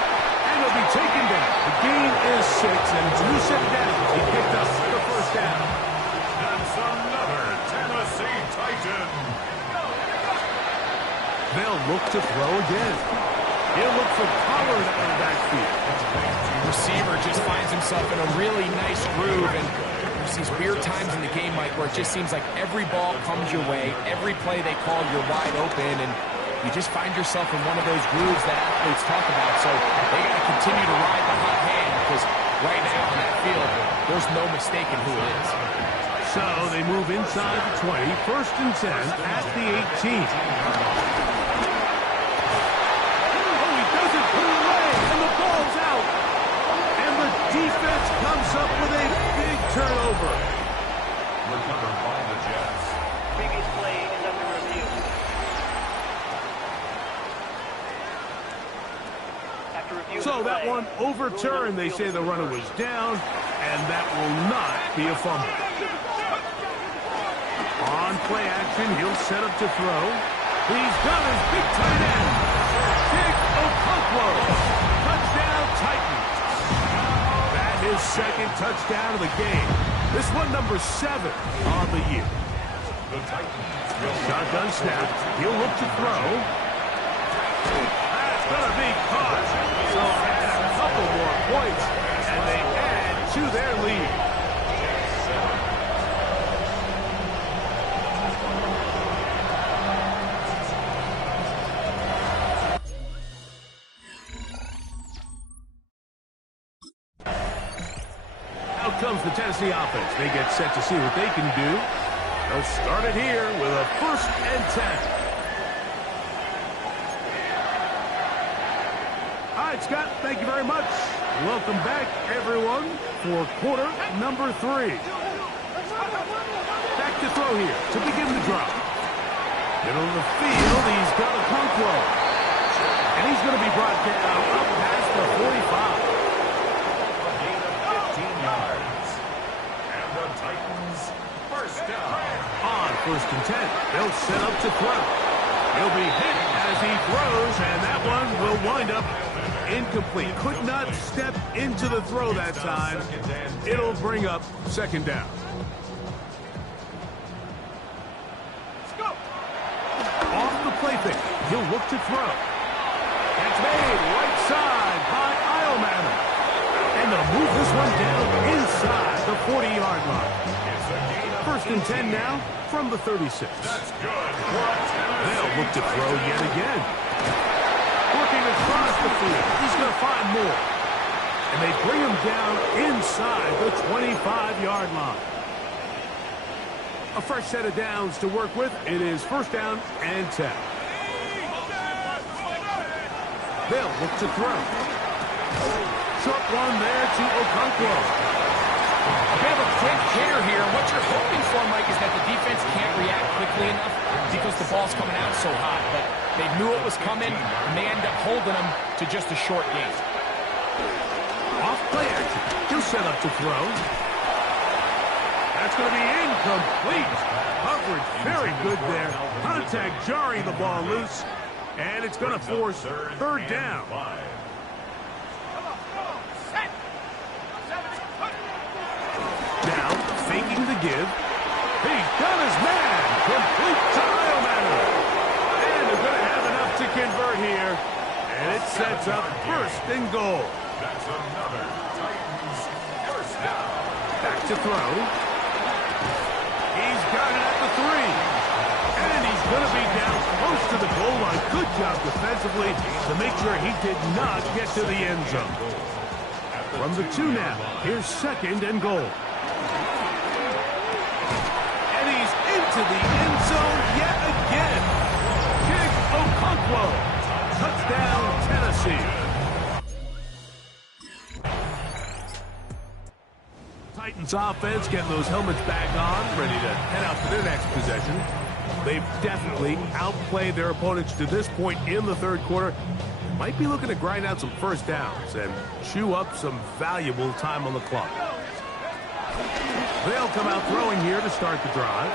And he'll be taken down. The gain is 6, and to set it down, he picked up the first down. That's another Tennessee Titan. They'll look to throw again. He'll look for Pollard out of the backfield. The receiver just finds himself in a really nice groove, and there's these weird times in the game, Mike, where it just seems like every ball comes your way, every play they call, you're wide open, and you just find yourself in one of those grooves that athletes talk about. So they got to continue to ride the hot hand, because right now on that field, there's no mistaking who it is. So they move inside the 20, 1st and 10 at the 18. Defense comes up with a big turnover. Recovered by the Jets. Previous play is under review. After review So that one overturned. They say the runner was down, and that will not be a fumble. On play action, he'll set up to throw. He's got his big tight end. Jake Okonkwo. Touchdown, Titans. His 2nd touchdown of the game. This one number 7 on the year. The Titans. Shotgun snap. He'll look to throw. That's going to be caught. So add a couple more points, and they add to their lead. Comes the Tennessee offense. They get set to see what they can do. They'll start it here with a 1st and 10. All right, Scott, thank you very much. Welcome back, everyone, for quarter number 3. Back to throw here to begin the drive. Middle of the field, he's got Okonkwo. And he's going to be brought down up past the 45. On 1st and 10, they'll set up to throw. He'll be hit as he throws, and that one will wind up incomplete. Could not step into the throw that time. It'll bring up 2nd down. Off the play pick, he'll look to throw. That's made right side by Ileman. And they'll move this one down inside the 40-yard line. First and 10 now from the 36. They'll look to throw yet again. Working across the field. He's going to find more. And they bring him down inside the 25-yard line. A fresh set of downs to work with. It is first down and 10. They'll look to throw. Short one there to Okonkwo. A bit of a quick hitter here. What you're hoping for, Mike, is that the defense can't react quickly enough because the ball's coming out so hot. But they knew it was coming, and they end up holding them to just a short gain. Off play action. He'll set up to throw. That's going to be incomplete. Coverage very good there. Contact jarring the ball loose. And it's going to force third down. Now, faking the give. He's got his man. Complete to Iomatter. And they're going to have enough to convert here. And it sets up first and goal. That's another Titans first down. Back to throw. He's got it at the 3. And he's going to be down close to the goal line. Good job defensively to make sure he did not get to the end zone. From the 2 now, here's second and goal. And he's into the end zone yet again. Kick Okonkwo. Touchdown, Tennessee. Titans offense getting those helmets back on, ready to head out to their next possession. They've definitely outplayed their opponents to this point in the third quarter. Might be looking to grind out some first downs and chew up some valuable time on the clock. They'll come out throwing here to start the drive.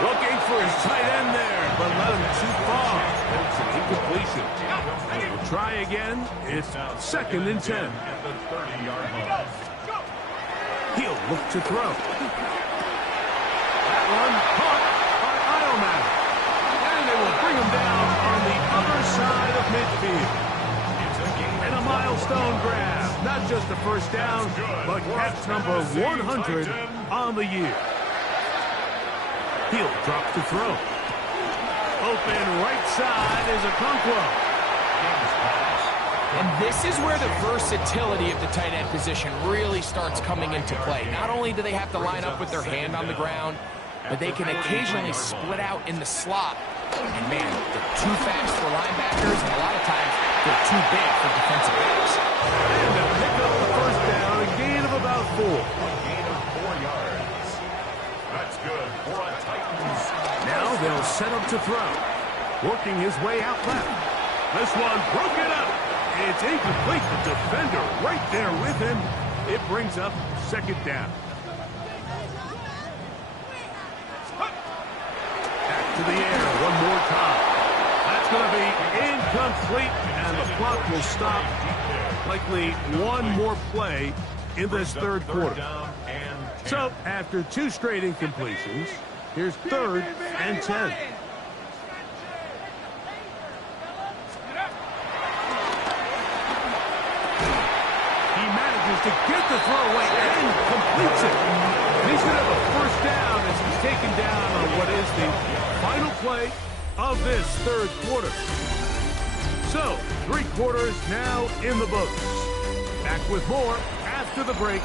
Looking for his tight end there, but let him too far. It's an incompletion. We'll try again. It's second and 10. He'll look to throw. That one caught by Iomatter. And they will bring him down on the other side of midfield. And a milestone grab. Not just a first down, but catch number 100 on the year. He'll drop to throw. Open right side is Okonkwo. And this is where the versatility of the tight end position really starts coming into play. Not only do they have to line up with their hand on the ground, but they can occasionally split out in the slot. And man, they're too fast for linebackers, and a lot of times they're too big for defensive backs. And they'll pick up the first down, a gain of about 4. A gain of 4 yards. That's good for a Titans. Now they'll set up to throw. Working his way out left. This one broken up. It's incomplete. The defender right there with him. It brings up second down. Back to the air one more time. That's going to be incomplete, and the clock will stop. Likely one more play in this third quarter. So after 2 straight incompletions, here's third and 10. To get the throw away and completes it. And he's going to have a first down as he's taken down on what is the final play of this third quarter. So, 3 quarters now in the books. Back with more after the break.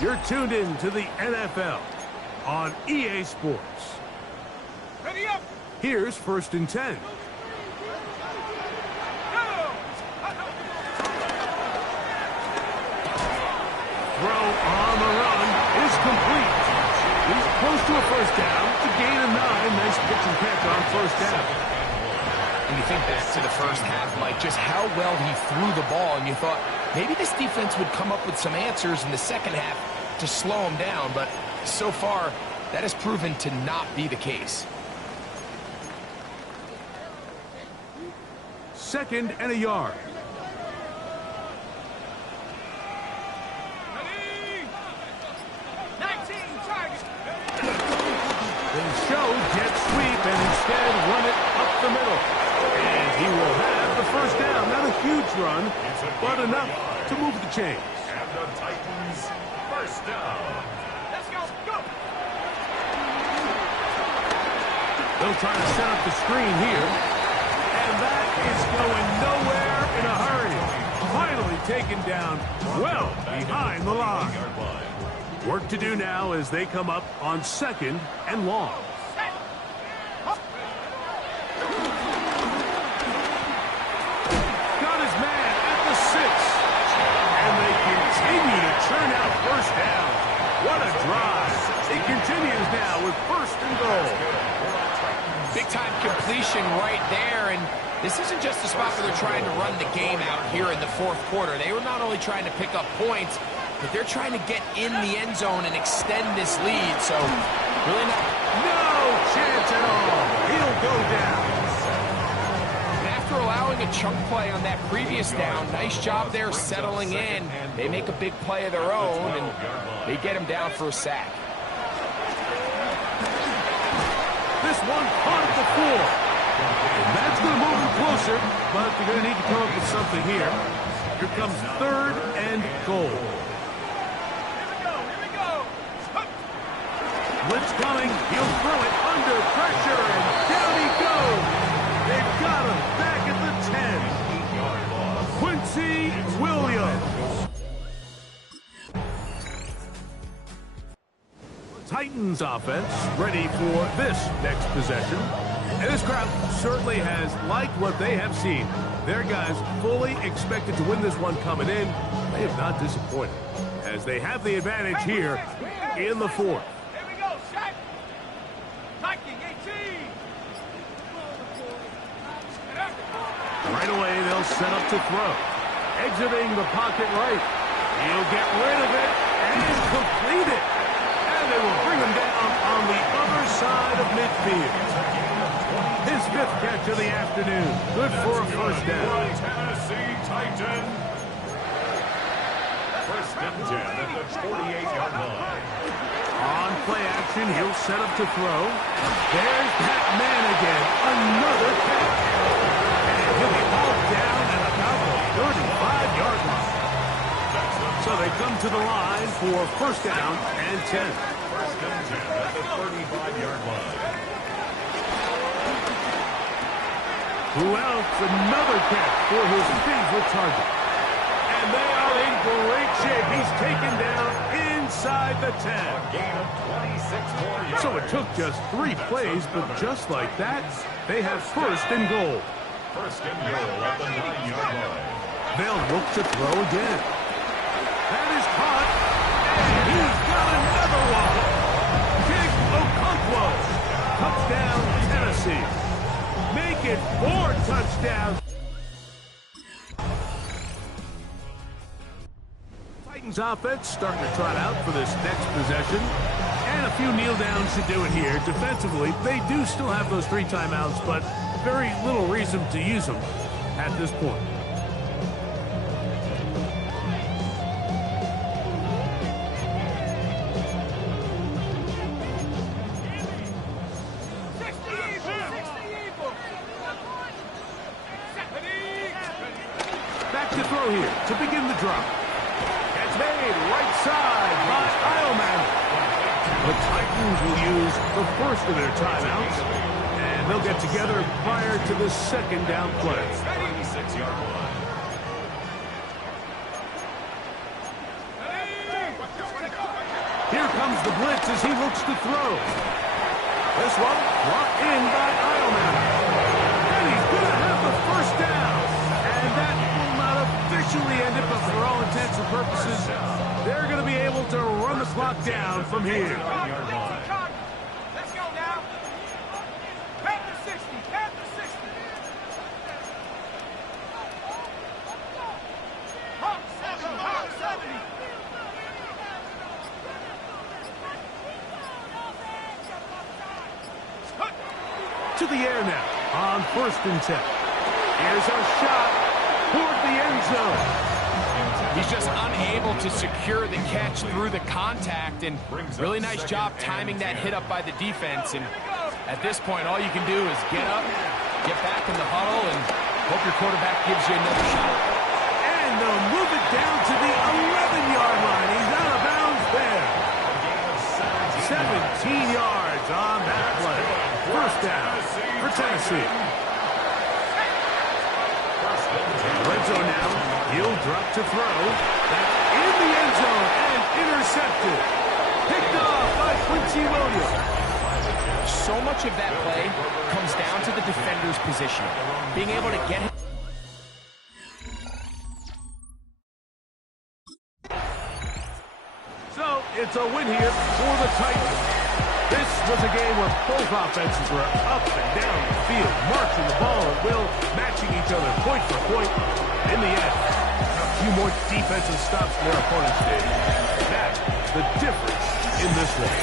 You're tuned in to the NFL on EA Sports. Ready up. Here's first and 10. Throw on the run is complete. He's close to a first down. It's a gain of 9. Nice pitch and catch on first down. When you think back to the first half, Mike, just how well he threw the ball, and you thought maybe this defense would come up with some answers in the second half to slow him down, but so far that has proven to not be the case. Second and a yard. Jet sweep and instead run it up the middle. And he will have the first down. Not a huge run, but enough to move the chains. And the Titans first down. Let's go. They'll try to set up the screen here. And that is going nowhere in a hurry. Finally taken down well behind the line. Work to do now as they come up on 2nd and long. Got his man at the 6. And they continue to churn out first down. What a drive. It continues now with 1st and goal. Big-time completion right there, and this isn't just a spot where they're trying to run the game out here in the 4th quarter. They were not only trying to pick up points, but they're trying to get in the end zone and extend this lead, so really not... No chance at all. He'll go down. And after allowing a chunk play on that previous down, nice job there settling in. They make a big play of their own, and they get him down for a sack. This one caught at the 4. And that's going to move him closer, but they're going to need to come up with something here. Here comes 3rd and goal. Here we go. Blitz coming. He'll throw it under pressure, and down he goes. They've got him back at the 10. Quincy Williams. Titans offense ready for this next possession. And this crowd certainly has liked what they have seen. Their guys fully expected to win this one coming in. They have not disappointed as they have the advantage here in the 4th. Here we go, Shaq. Viking 18. Right away, they'll set up to throw. Exiting the pocket right. He'll get rid of it and complete it. They will bring him down on the other side of midfield. His 5th catch of the afternoon. Good for a first down. Tennessee Titan. 1st and 10 at the 48-yard line. On play action, he'll set up to throw. There's that man again. Another catch. And he'll be hauled down at about the 35-yard line. So they come to the line for 1st down and 10. 1st and 10 at the 35-yard line. Who else? Another catch for his favorite target. And they are in great shape. He's taken down inside the 10. A gain of 26 more yards. So it took just 3 plays, but just like that, they have 1st and goal. 1st and goal at the 9-yard line. They'll look to throw again. That is caught, and he's got another one. Big Okonkwo. Touchdown, Tennessee. Make it 4 touchdowns. Titans offense starting to trot out for this next possession. And a few kneel downs to do it here. Defensively, they do still have those 3 timeouts, but very little reason to use them at this point. Back to throw here to begin the drop. It's made right side by Eilman. The Titans will use the first of their timeouts, and they'll get together prior to the 2nd down play. 36-yard line. Here comes the blitz as he looks to throw. This one brought in by Eilman. And he's going to have the 1st down. And that will not officially end it, but for all intents and purposes, they're going to be able to run the clock down from here. Let's go now. Panther 60. Panther 60. Hawk 70. Hawk 70. To the air now on 1st and 10. Here's a shot toward the end zone. He's just unable to secure the catch through the contact, and really nice job timing that hit up by the defense. And at this point, all you can do is get up, get back in the huddle, and hope your quarterback gives you another shot. And they'll move it down to the 11-yard line. He's out of bounds there. Tennessee. Red zone now. He'll drop to throw. That's in the end zone and intercepted. Picked off by Quincy Williams. So much of that play comes down to the defender's position. Being able to get him. So it's a win here for the Titans. This was a game where both offenses were up and down the field, marching the ball at will, matching each other point for point. In the end, a few more defensive stops than their opponents did. That's the difference in this one.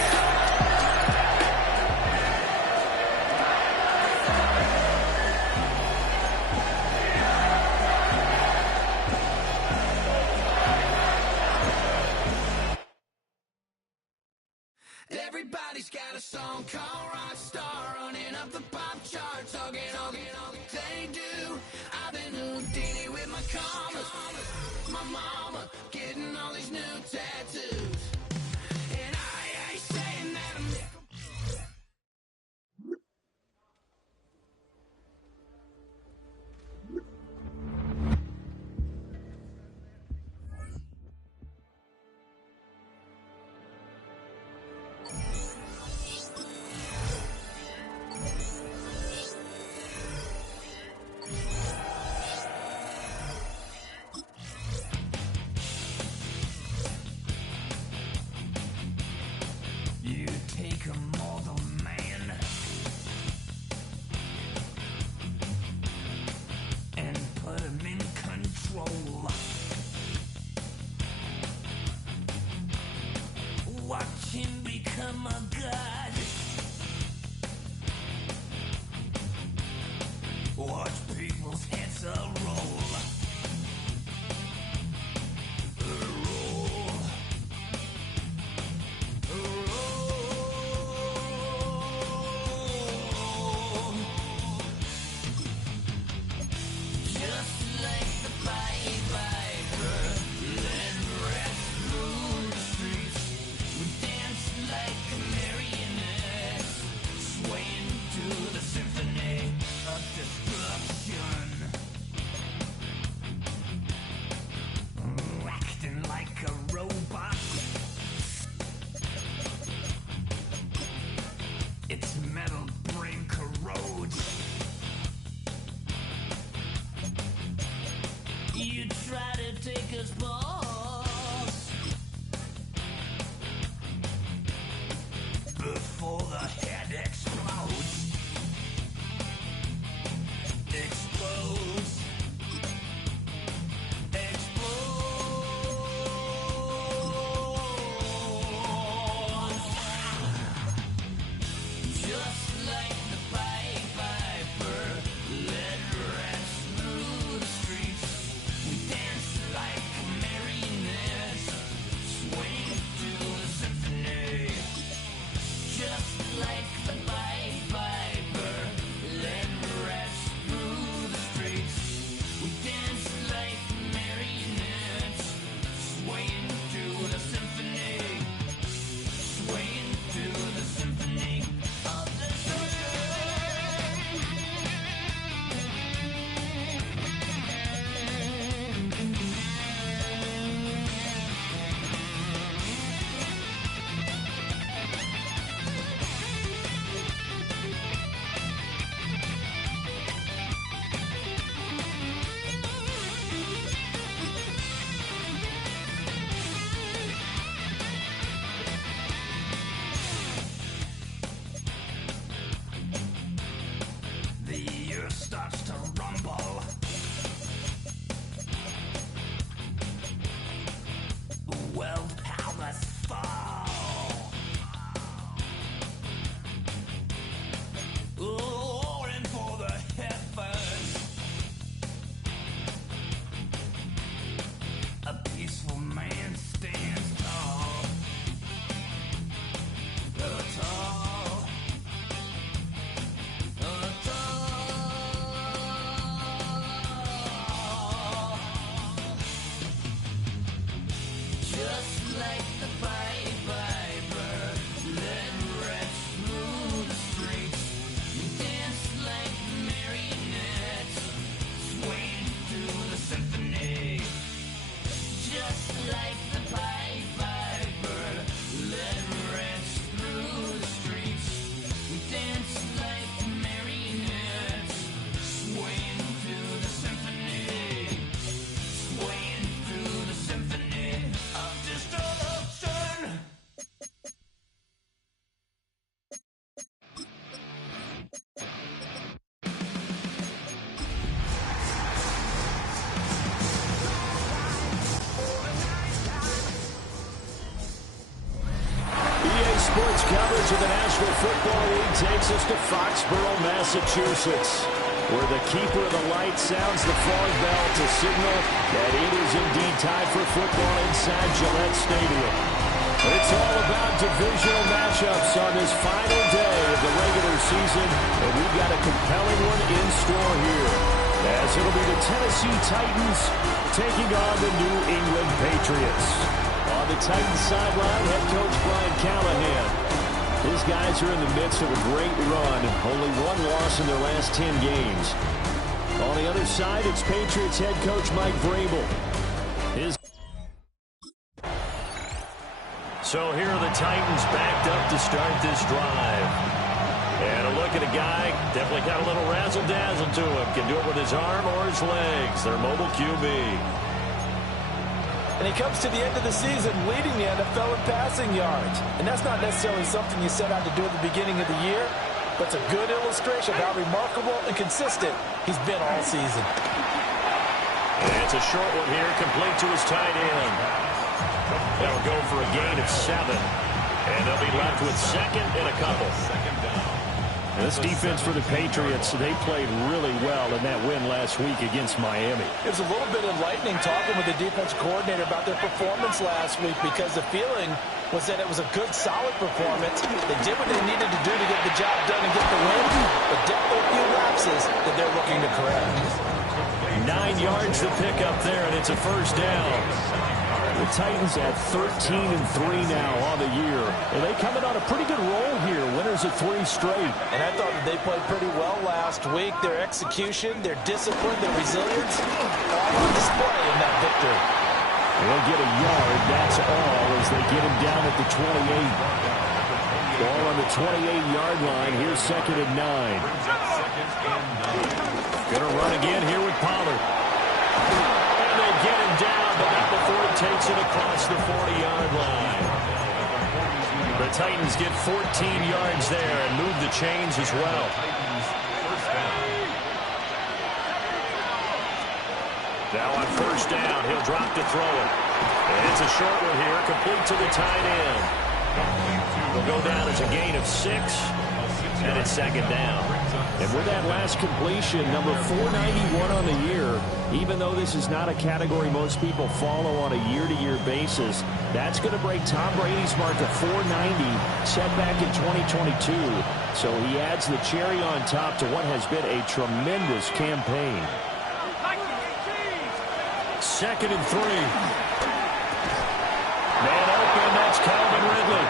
Everybody's got a song called Rockstar, running up the pop charts, hugging, they do. I've been Houdini with my commas, my mama getting all these new tattoos, and I ain't saying that I'm... Watch him become a god. Watch people's heads roll. Just like the Viper, let rats rule the streets. We dance like a marionette, swaying to the symphony of destruction. Acting like a robot. Its metal brain corrodes. You try to take us balls before the head explodes. Explodes. Just like the Viper, let rats through the streets. We dance like marionettes, swing to the symphony. Just like the Viper, let rats through the streets. We dance like marionettes, swaying to the symphony. Swaying to the symphony of the The earth starts to rumble. World powers fall. Roaring for the heavens. A peaceful man stands tall. Tall. Just like the Viper, let rats through the streets. Dance like sports coverage of the National Football League takes us to Foxborough, Massachusetts, where the keeper of the light sounds the fog bell to signal that it is indeed time for football inside Gillette Stadium. It's all about divisional matchups on this final day of the regular season, and we've got a compelling one in store here, as it'll be the Tennessee Titans taking on the New England Patriots. On the Titans sideline, head coach Brian Callahan. His guys are in the midst of a great run, only one loss in their last 10 games. On the other side, it's Patriots head coach Mike Vrabel. So here are the Titans backed up to start this drive. And a look at a guy, definitely got a little razzle-dazzle to him. Can do it with his arm or his legs. Their mobile QB. And he comes to the end of the season leading the NFL in passing yards. And that's not necessarily something you set out to do at the beginning of the year, but it's a good illustration of how remarkable and consistent he's been all season. And it's a short one here, complete to his tight end. They'll go for a gain of 7. And they'll be left with second and a couple. This defense for the Patriots, they played really well in that win last week against Miami. It was a little bit enlightening talking with the defense coordinator about their performance last week, because the feeling was that it was a good, solid performance. They did what they needed to do to get the job done and get the win, but definitely a few lapses that they're looking to correct. 9 yards to pick up there, and it's a first down. The Titans at 13-3 now on the year. And they coming on a pretty good roll here. Winners of 3 straight. And I thought that they played pretty well last week. Their execution, their discipline, their resilience, all on display in that victory. They'll get a yard, that's all, as they get him down at the 28. Ball on the 28-yard line. Here's second and 9. Gonna run again here with Pollard. And they get him down, but not before he takes it across the 40-yard line. The Titans get 14 yards there and move the chains as well. Now on first down, he'll drop to throw it. And it's a short one here, complete to the tight end. He'll go down as a gain of 6, and it's second down. And with that last completion, number 491 on the year, even though this is not a category most people follow on a year-to-year basis, that's going to break Tom Brady's mark of 490 set back in 2022. So he adds the cherry on top to what has been a tremendous campaign. Second and 3. Man open, that's Calvin Ridley.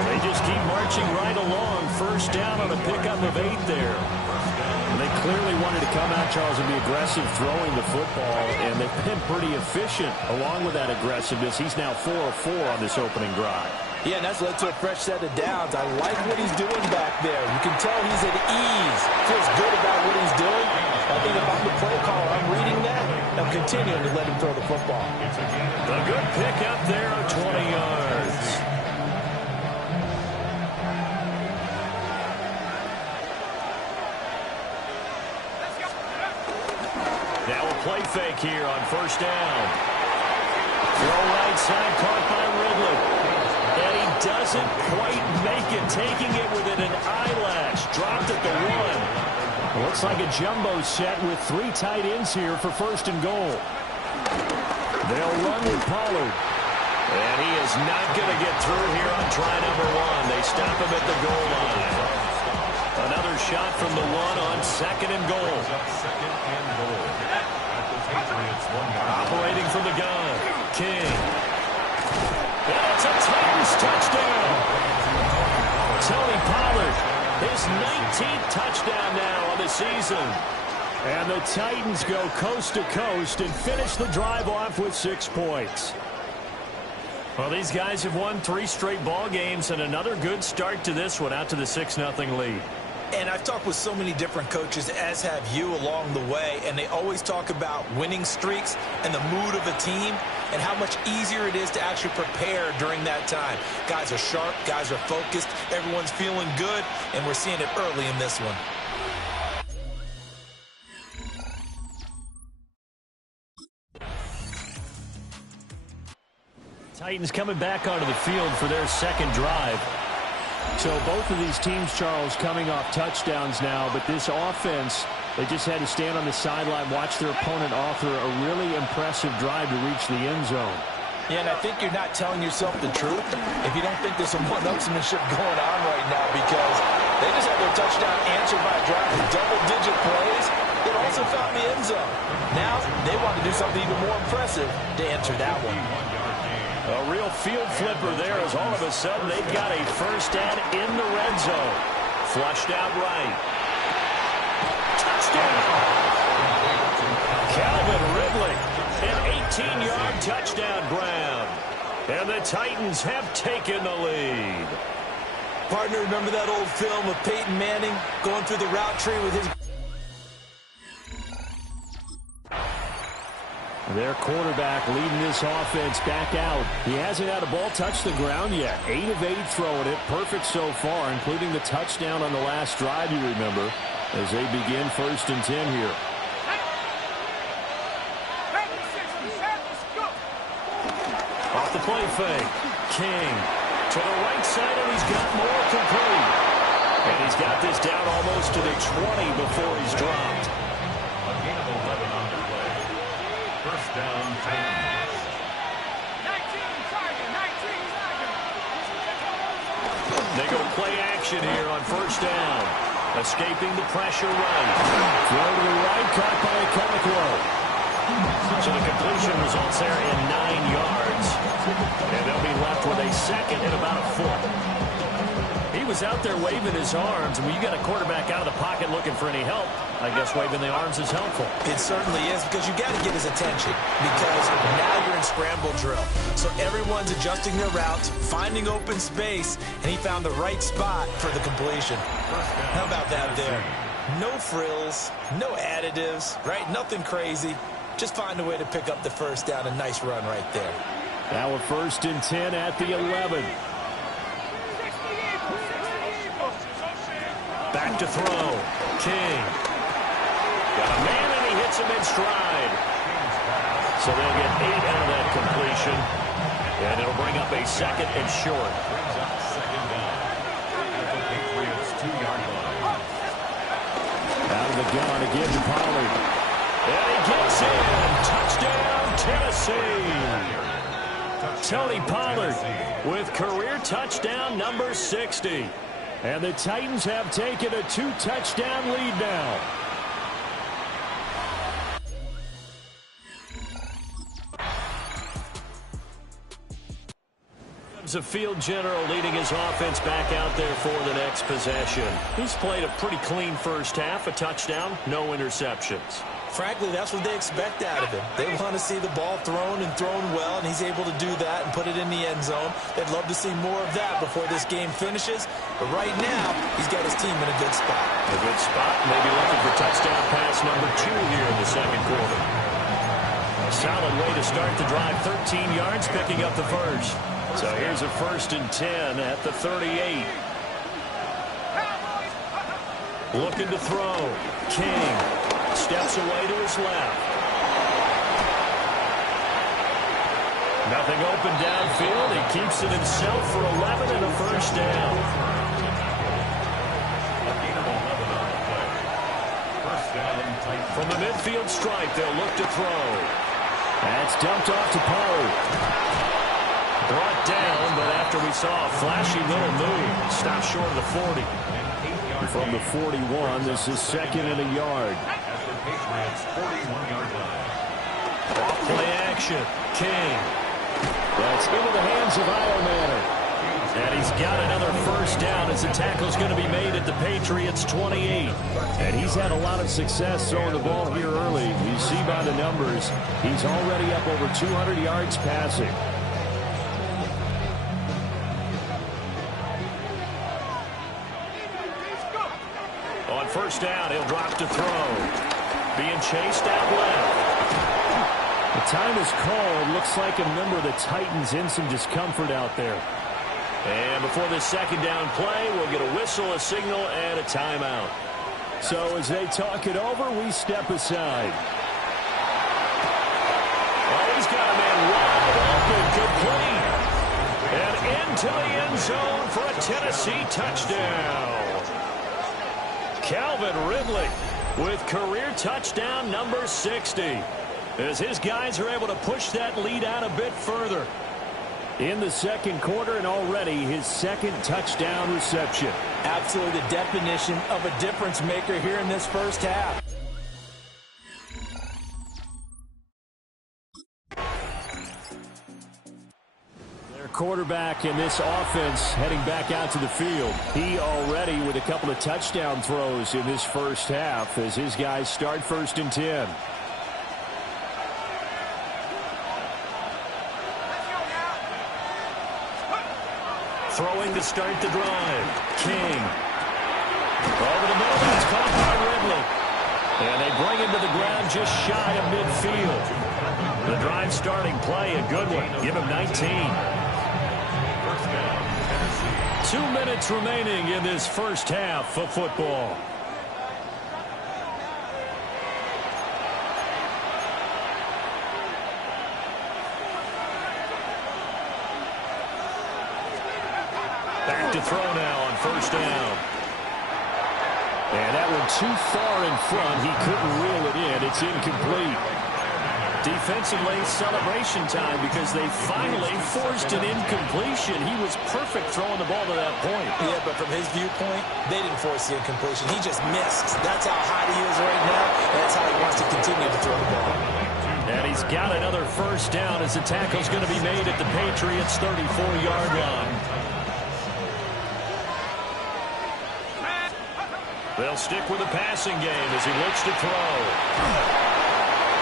And they just keep marching right along. First down on a pickup of 8 there. And they clearly wanted to come out, Charles, and be aggressive throwing the football, and they've been pretty efficient along with that aggressiveness. He's now 4 of 4 on this opening drive. Yeah, and that's led to a fresh set of downs. I like what he's doing back there. You can tell he's at ease. Feels good about what he's doing. I think if I'm the play caller, I'm reading that. I'm continuing to let him throw the football. A good pick up there of 20 yards. Now a play fake here on first down. Throw right side, caught by Ridley. And he doesn't quite make it, taking it within an eyelash. Dropped at the 1. Looks like a jumbo set with 3 tight ends here for first and goal. They'll run with Pollard. And he is not going to get through here on try number 1. They stop him at the goal line. Another shot from the 1 on second and goal. Operating from the gun, King. And it's a Titans touchdown. Tony Pollard, his 19th touchdown now on the season. And the Titans go coast to coast and finish the drive off with 6 points. Well, these guys have won 3 straight ball games, and another good start to this one, out to the 6-0 lead. And I've talked with so many different coaches, as have you, along the way, and they always talk about winning streaks and the mood of a team and how much easier it is to actually prepare during that time. Guys are sharp, guys are focused, everyone's feeling good, and we're seeing it early in this one. Titans coming back onto the field for their second drive. So both of these teams, Charles, coming off touchdowns now, but this offense, they just had to stand on the sideline, watch their opponent author a really impressive drive to reach the end zone. Yeah, and I think you're not telling yourself the truth if you don't think there's some one-upsmanship going on right now, because they just had their touchdown answered by a drive with double-digit plays that also found the end zone. Now they want to do something even more impressive to answer that one. A real field flipper there, as all of a sudden they've got a first down in the red zone. Flushed out right. Touchdown! Calvin Ridley, an 18-yard touchdown grab. And the Titans have taken the lead. Partner, remember that old film of Peyton Manning going through the route tree with his... Their quarterback leading this offense back out. He hasn't had a ball touch the ground yet. 8 of 8 throwing it. Perfect so far, including the touchdown on the last drive, you remember, as they begin 1st and 10 here. Off the play fake. King to the right side, and he's got more complete. And he's got this down almost to the 20 before he's dropped. A gain of 11 on the play. First down, Titans. 19 target. They go play action here on first down. Escaping the pressure right. Throw to the right, caught by Okonkwo. So the completion results there in 9 yards. And they'll be left with a second and about a foot. He was out there waving his arms, and when you got a quarterback out of the pocket looking for any help, I guess waving the arms is helpful. It certainly is, because you got to get his attention, because now you're in scramble drill. So everyone's adjusting their routes, finding open space, and he found the right spot for the completion. How about that there? No frills, no additives, right? Nothing crazy. Just find a way to pick up the first down. A nice run right there. Now a 1st and 10 at the 11. Back to throw. King. Got a man, and he hits him in stride. So they'll get 8 out of that completion. And it'll bring up a second and short. Brings up second down. At the Patriots' 2-yard line. Out of the gun again to Pollard. And he gets in. Touchdown, Tennessee. Tony Pollard with career touchdown number 60. And the Titans have taken a 2-touchdown lead now. A field general leading his offense back out there for the next possession. He's played a pretty clean first half, a touchdown, no interceptions. Frankly, that's what they expect out of him. They want to see the ball thrown and thrown well, and he's able to do that and put it in the end zone. They'd love to see more of that before this game finishes. But right now, he's got his team in a good spot. A good spot, maybe looking for touchdown pass number 2 here in the second quarter. A solid way to start the drive, 13 yards, picking up the first. So here's a 1st and 10 at the 38. Looking to throw. King steps away to his left. Nothing open downfield. He keeps it himself for 11 and a first down. A gain of 11 on the play. First down, Titans. From the midfield stripe, they'll look to throw. That's dumped off to Pollard. Brought down, but after we saw a flashy little move, stopped short of the 40. From the 41, this is second and a yard. At the Patriots' 41-yard line. Off play action. King. That's into the hands of Iomanner. And he's got another first down as the tackle's going to be made at the Patriots' 28. And he's had a lot of success throwing the ball here early. You see by the numbers, he's already up over 200 yards passing. On first down, he'll drop to throw. Being chased out left. The time is called. Looks like a member of the Titans in some discomfort out there. And before this second down play, we'll get a whistle, a signal, and a timeout. So as they talk it over, we step aside. Oh, he's got a man wide open, complete. for a Tennessee touchdown. Calvin Ridley with career touchdown number 60. As his guys are able to push that lead out a bit further. In the second quarter, and already his second touchdown reception. Absolutely the definition of a difference maker here in this first half. Their quarterback in this offense heading back out to the field. He already with a couple of touchdown throws in this first half as his guys start 1st and 10. Throwing to start the drive. King. Over the middle, it's caught by Ridley. And they bring him to the ground just shy of midfield. The drive starting play, a good one. Give him 19. 2 minutes remaining in this first half of football. Back to throw now on 1st down. And that one too far in front. He couldn't reel it in. It's incomplete. Defensively, celebration time because they finally forced an incompletion. He was perfect throwing the ball to that point. Yeah, but from his viewpoint, they didn't force the incompletion. He just missed. That's how hot he is right now, and that's how he wants to continue to throw the ball. And he's got another 1st down as the tackle's going to be made at the Patriots' 34-yard line. They'll stick with the passing game as he looks to throw.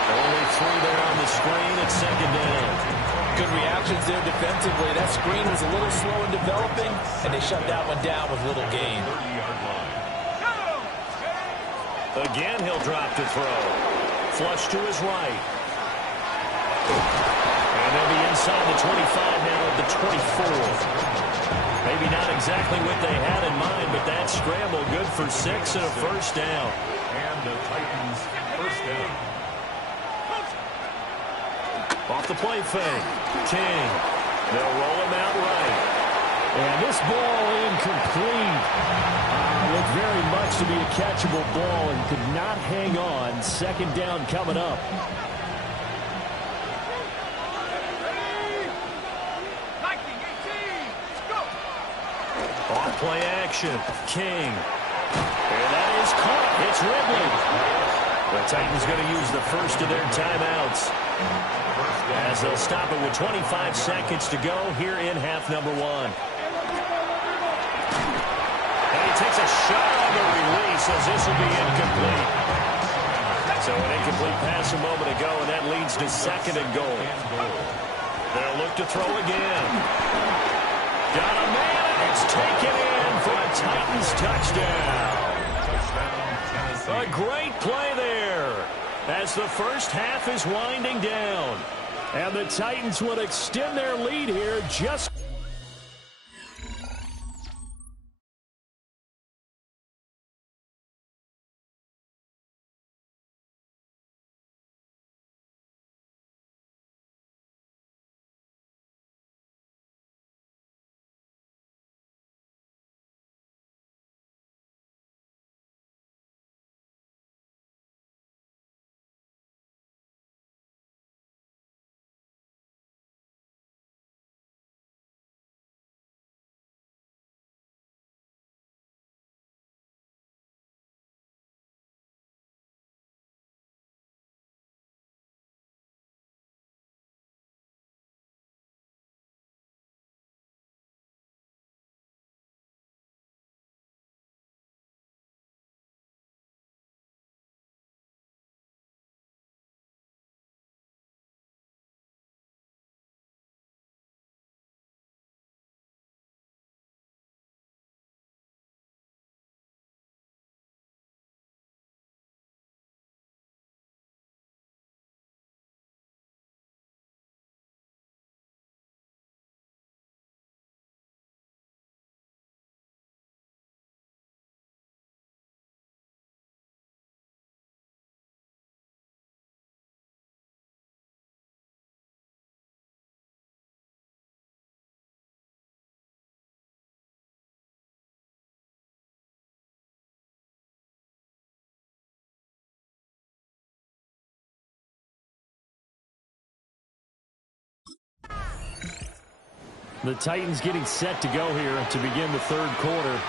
Only 3 there on the screen at 2nd down. Good reactions there defensively. That screen was a little slow in developing, and they shut that one down with little gain. Again, he'll drop to throw. Flush to his right. And they'll be inside the 25 now at the 24. Maybe not exactly what they had in mind, but that scramble good for 6 and a 1st down. And the Titans' 1st down. Off the play fake. King. They'll roll him out right. And this ball incomplete. Looked very much to be a catchable ball and could not hang on. 2nd down coming up. Off play action. King. And that is caught. It's Ridley. The Titans going to use the first of their timeouts as they'll stop it with 25 seconds to go here in half number 1. And he takes a shot on the release as this will be incomplete. So an incomplete pass a moment ago, and that leads to 2nd and goal. They'll look to throw again. Got a man, and it's taken in for a Titans touchdown. A great play there as the first half is winding down. And the Titans will extend their lead here just The Titans getting set to go here to begin the third quarter.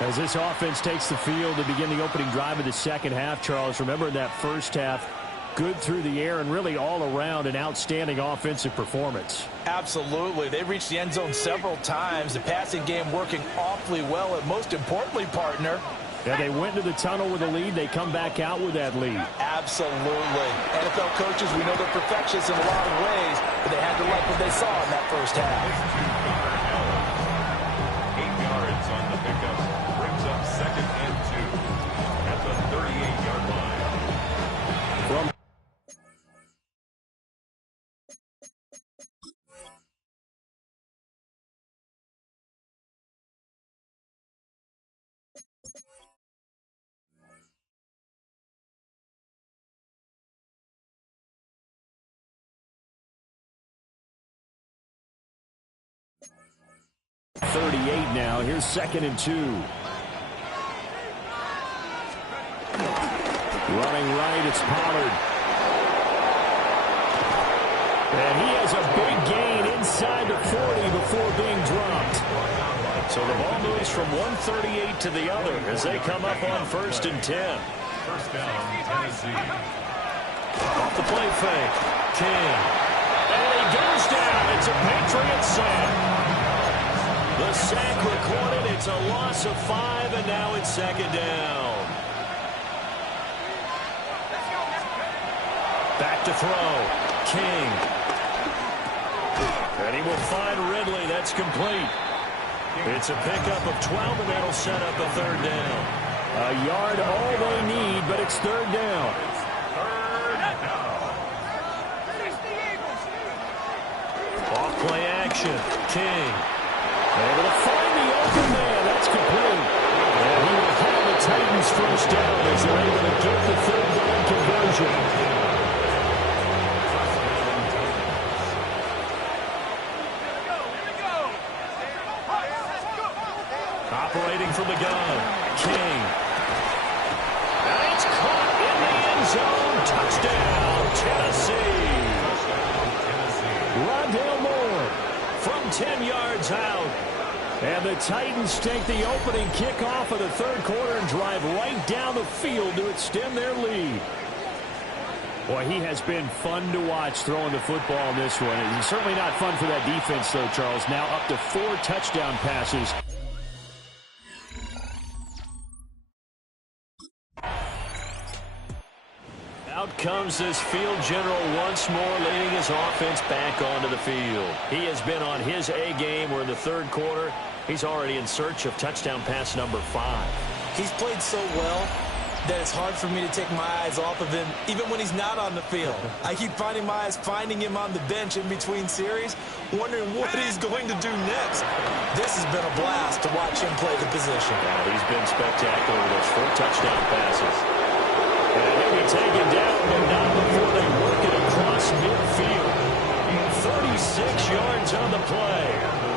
As this offense takes the field to begin the opening drive of the second half, Charles, remember in that first half, good through the air and really all around an outstanding offensive performance. Absolutely. They reached the end zone several times. The passing game working awfully well, and most importantly, partner, yeah, they went to the tunnel with a lead. They come back out with that lead. Absolutely. NFL coaches, we know they're perfectionists in a lot of ways, but they had to like what they saw in that first half. 8 yards on the pickup. Brings up 2nd and 2 at the 38-yard line. From now. Here's 2nd and 2. Running right, it's Pollard. And he has a big gain inside the 40 before being dropped. So the ball moves from 138 to the other as they come up on 1st and 10. First down, Tennessee. Off the play fake. King. And he goes down. It's a Patriot sack. The sack recorded. It's a loss of 5, and now it's 2nd down. Back to throw. King. And he will find Ridley. That's complete. It's a pickup of 12, and that'll set up a 3rd down. A yard all they need, but it's 3rd down. Off play action. King. Able to find the open man. That's complete. And he will have the Titans first down as they're able to get the 3rd down conversion. Operating from the gun. King. And it's caught in the end zone. Touchdown, Tennessee. Rondale Moore from 10 yards out. And the Titans take the opening kickoff of the third quarter and drive right down the field to extend their lead. Boy, he has been fun to watch throwing the football in this one. It's certainly not fun for that defense, though, Charles. Now up to 4 touchdown passes. Out comes this field general once more, leading his offense back onto the field. He has been on his A game. We're in the third quarter. He's already in search of touchdown pass number 5. He's played so well that it's hard for me to take my eyes off of him, even when he's not on the field. I keep finding my eyes finding him on the bench in between series, wondering what he's going to do next. This has been a blast to watch him play the position. Yeah, he's been spectacular with those 4 touchdown passes. And he'll be taken down, but not before they work it across midfield. 36 yards on the play.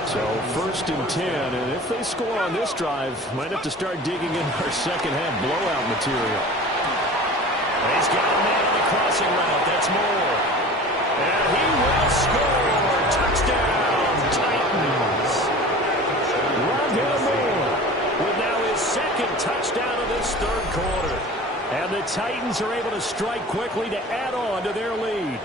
So 1st and 10, and if they score on this drive, might have to start digging in our second half blowout material. He's got a man on the crossing route. That's Moore. And he will score. Touchdown, Titans. Rondale Moore with now his 2nd touchdown of this third quarter. And the Titans are able to strike quickly to add on to their lead.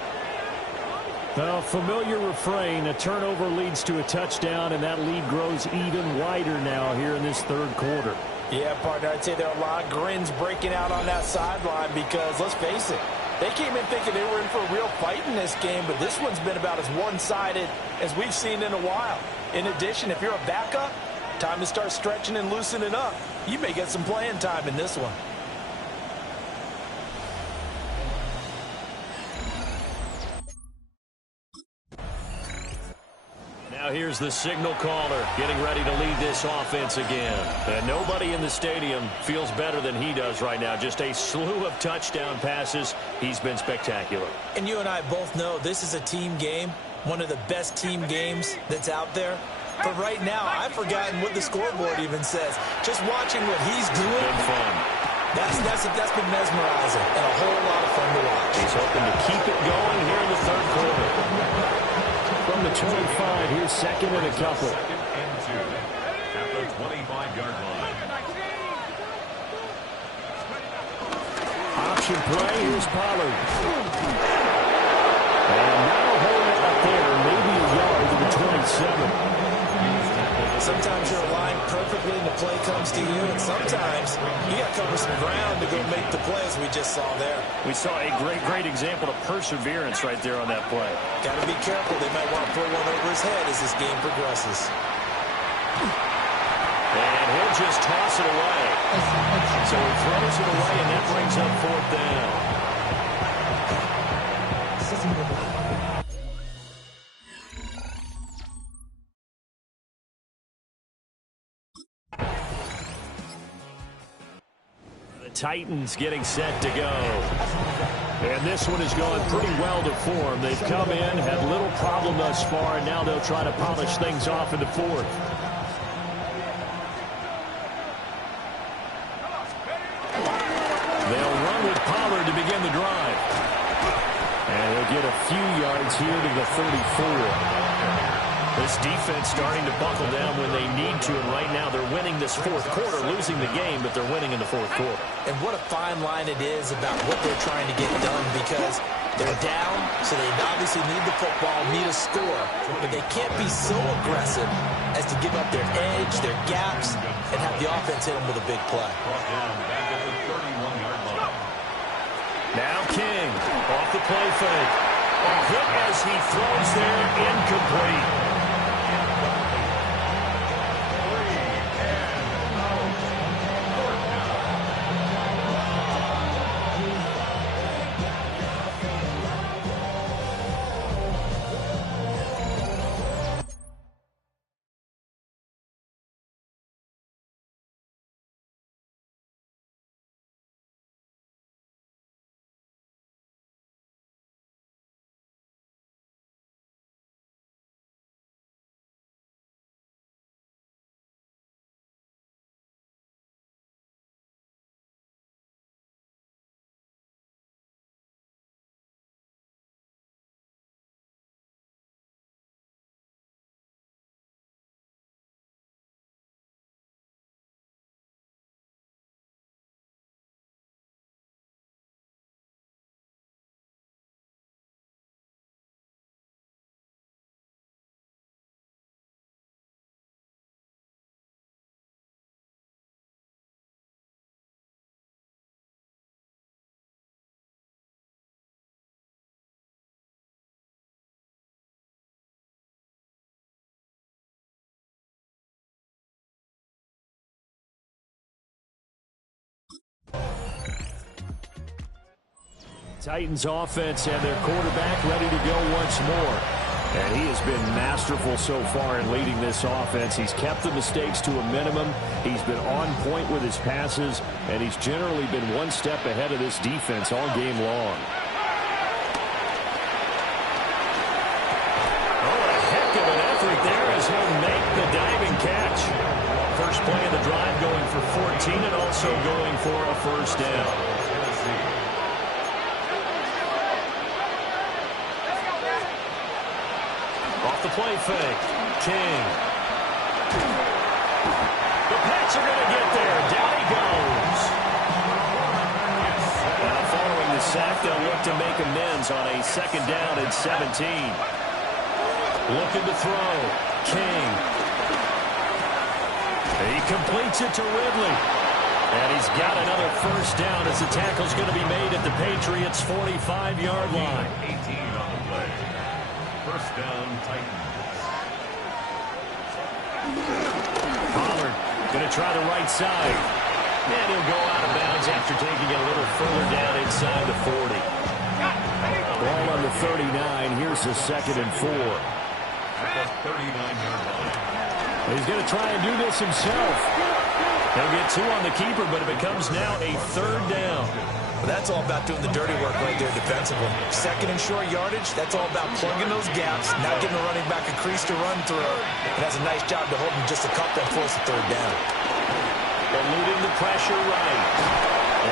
A familiar refrain, a turnover leads to a touchdown, and that lead grows even wider now here in this third quarter. Yeah, partner, I'd say there are a lot of grins breaking out on that sideline because, let's face it, they came in thinking they were in for a real fight in this game, but this one's been about as one-sided as we've seen in a while. In addition, if you're a backup, time to start stretching and loosening up. You may get some playing time in this one. Now here's the signal caller getting ready to lead this offense again. And nobody in the stadium feels better than he does right now. Just a slew of touchdown passes. He's been spectacular. And you and I both know this is a team game, one of the best team games that's out there. But right now, I've forgotten what the scoreboard even says. Just watching what he's doing. Been fun. That's been mesmerizing and a whole lot of fun to watch. He's hoping to keep it going here in the third quarter. From the the 25. Here's second and a couple. Second and 2 at the 25-yard line. Option play. Here's Pollard. And not a whole lot there. Maybe a yard to the 27. Sometimes you're aligned perfectly and the play comes to you, and sometimes you got to cover some ground to go make the plays we just saw there. We saw a great example of perseverance right there on that play. Got to be careful. They might want to throw one over his head as this game progresses. And he'll just toss it away. So he throws it away, and that brings up fourth down. Titans getting set to go. And this one has gone pretty well to form. They've come in, had little problem thus far, and now they'll try to polish things off in the fourth. They'll run with Pollard to begin the drive. And he'll get a few yards here to the 34. This defense starting to buckle down when they need to, and right now they're winning this fourth quarter, losing the game, but they're winning in the fourth quarter. And what a fine line it is about what they're trying to get done, because they're down, so they obviously need the football, need a score, but they can't be so aggressive as to give up their edge, their gaps, and have the offense hit them with a big play. Now King off the play fake. A hit as he throws there, incomplete. Titans offense and their quarterback ready to go once more. And he has been masterful so far in leading this offense. He's kept the mistakes to a minimum. He's been on point with his passes, and he's generally been one step ahead of this defense all game long. Oh, a heck of an effort there as he'll make the diving catch. First play of the drive going for 14 and also going for a first down. Off the play fake. King. The Pats are going to get there. Down he goes. Now following the sack, they'll look to make amends on a second down and 17. Looking to throw. King. He completes it to Ridley. And he's got another first down as the tackle's going to be made at the Patriots' 45-yard line. 18 on the play. First down, Titans. Pollard going to try the right side. And he'll go out of bounds after taking it a little further down inside the 40. Ball on the 39. Here's the 2nd and 4. At the 39-yard line. He's going to try and do this himself. He'll get 2 on the keeper, but it becomes now a 3rd down. Well, that's all about doing the dirty work right there defensively. 2nd and short yardage, that's all about plugging those gaps, not giving the running back a crease to run through. It has a nice job to hold him just a couple and force the 3rd down. Eluding the pressure right.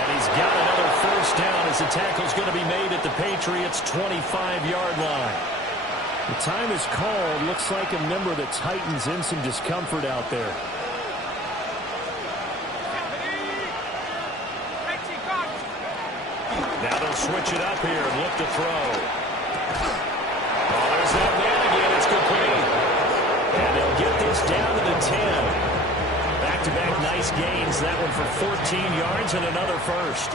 And he's got another first down as the tackle's going to be made at the Patriots' 25-yard line. The time is called. Looks like a member of the Titans in some discomfort out there. Now they'll switch it up here and look to throw. Oh, there's that man again. It's complete. And they'll get this down to the 10. Back-to-back nice gains. That one for 14 yards and another first.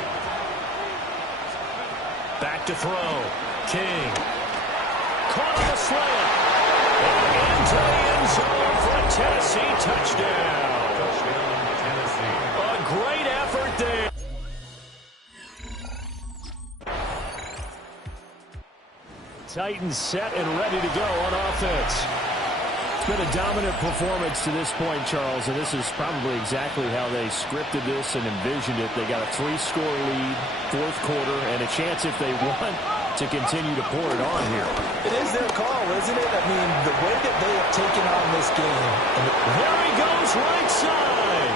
Back to throw. King. Caught on the slant. And into the end zone for a Tennessee touchdown. Tennessee. A great effort there. Titans set and ready to go on offense. It's been a dominant performance to this point, Charles, and this is probably exactly how they scripted this and envisioned it. They got a 3-score lead, fourth quarter, and a chance if they want to continue to pour it on here. It is their call, isn't it? I mean, the way that they have taken on this game. There he goes, right side.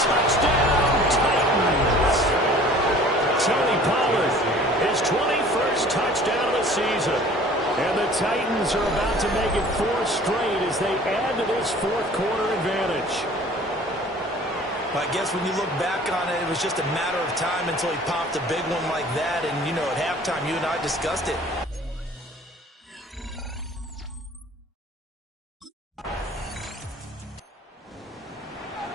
Touchdown, Titans. Tony Pollard, his 21st touchdown of the season. And the Titans are about to make it 4 straight as they add to this fourth quarter advantage. I guess when you look back on it, it was just a matter of time until he popped a big one like that. And, you know, at halftime, you and I discussed it.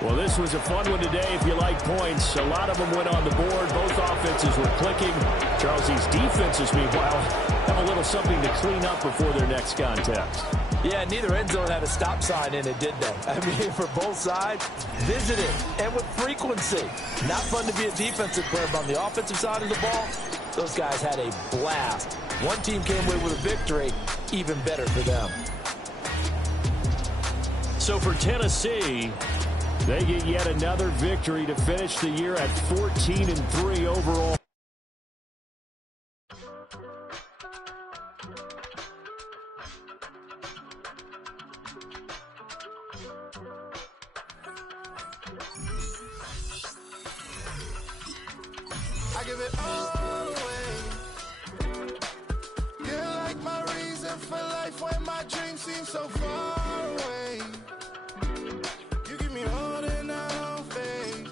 Well, this was a fun one today if you like points. A lot of them went on the board. Both offenses were clicking. Charles, these defenses, meanwhile, have a little something to clean up before their next contest. Yeah, neither end zone had a stop sign in it, did they? I mean, for both sides, visited and with frequency. Not fun to be a defensive player, but on the offensive side of the ball, those guys had a blast. One team came away with a victory, even better for them. So for Tennessee, they get yet another victory to finish the year at 14-3 overall. I give it all away. You're like my reason for life when my dreams seem so far away. You give me more than I don't fake.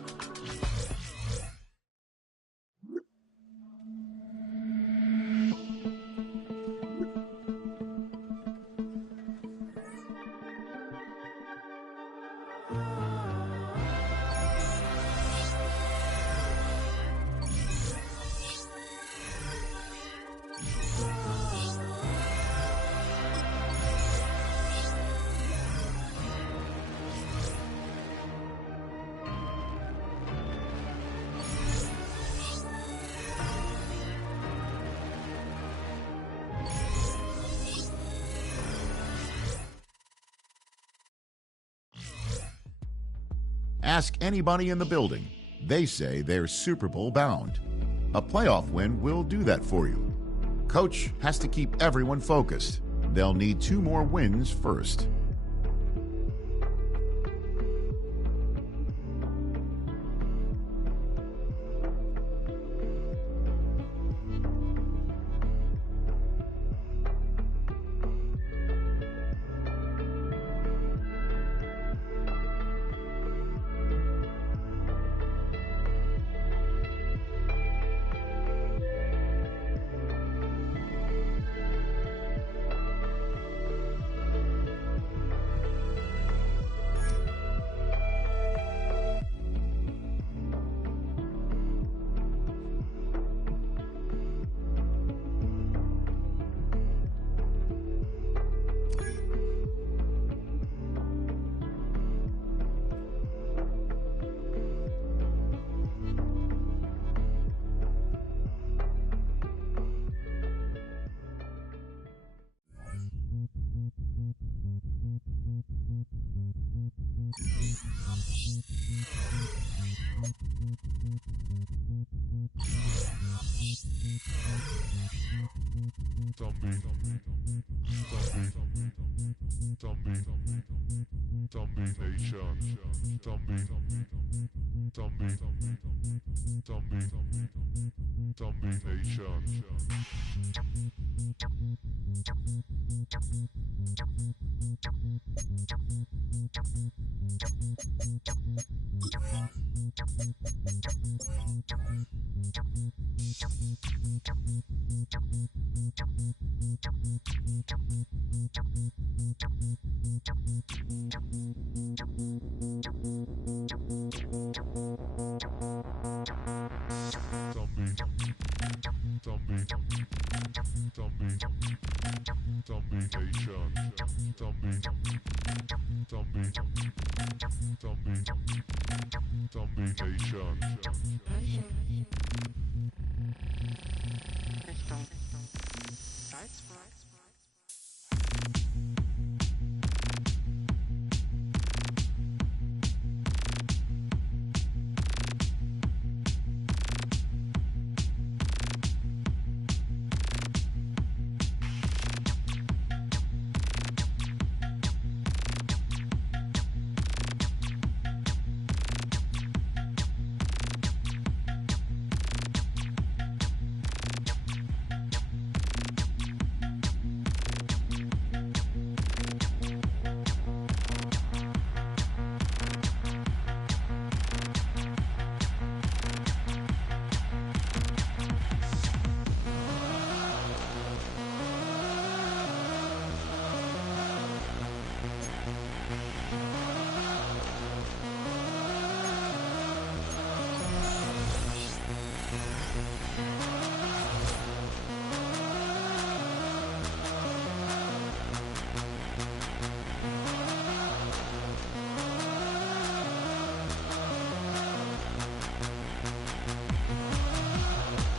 Ask anybody in the building. They say they're Super Bowl bound. A playoff win will do that for you. Coach has to keep everyone focused. They'll need 2 more wins first.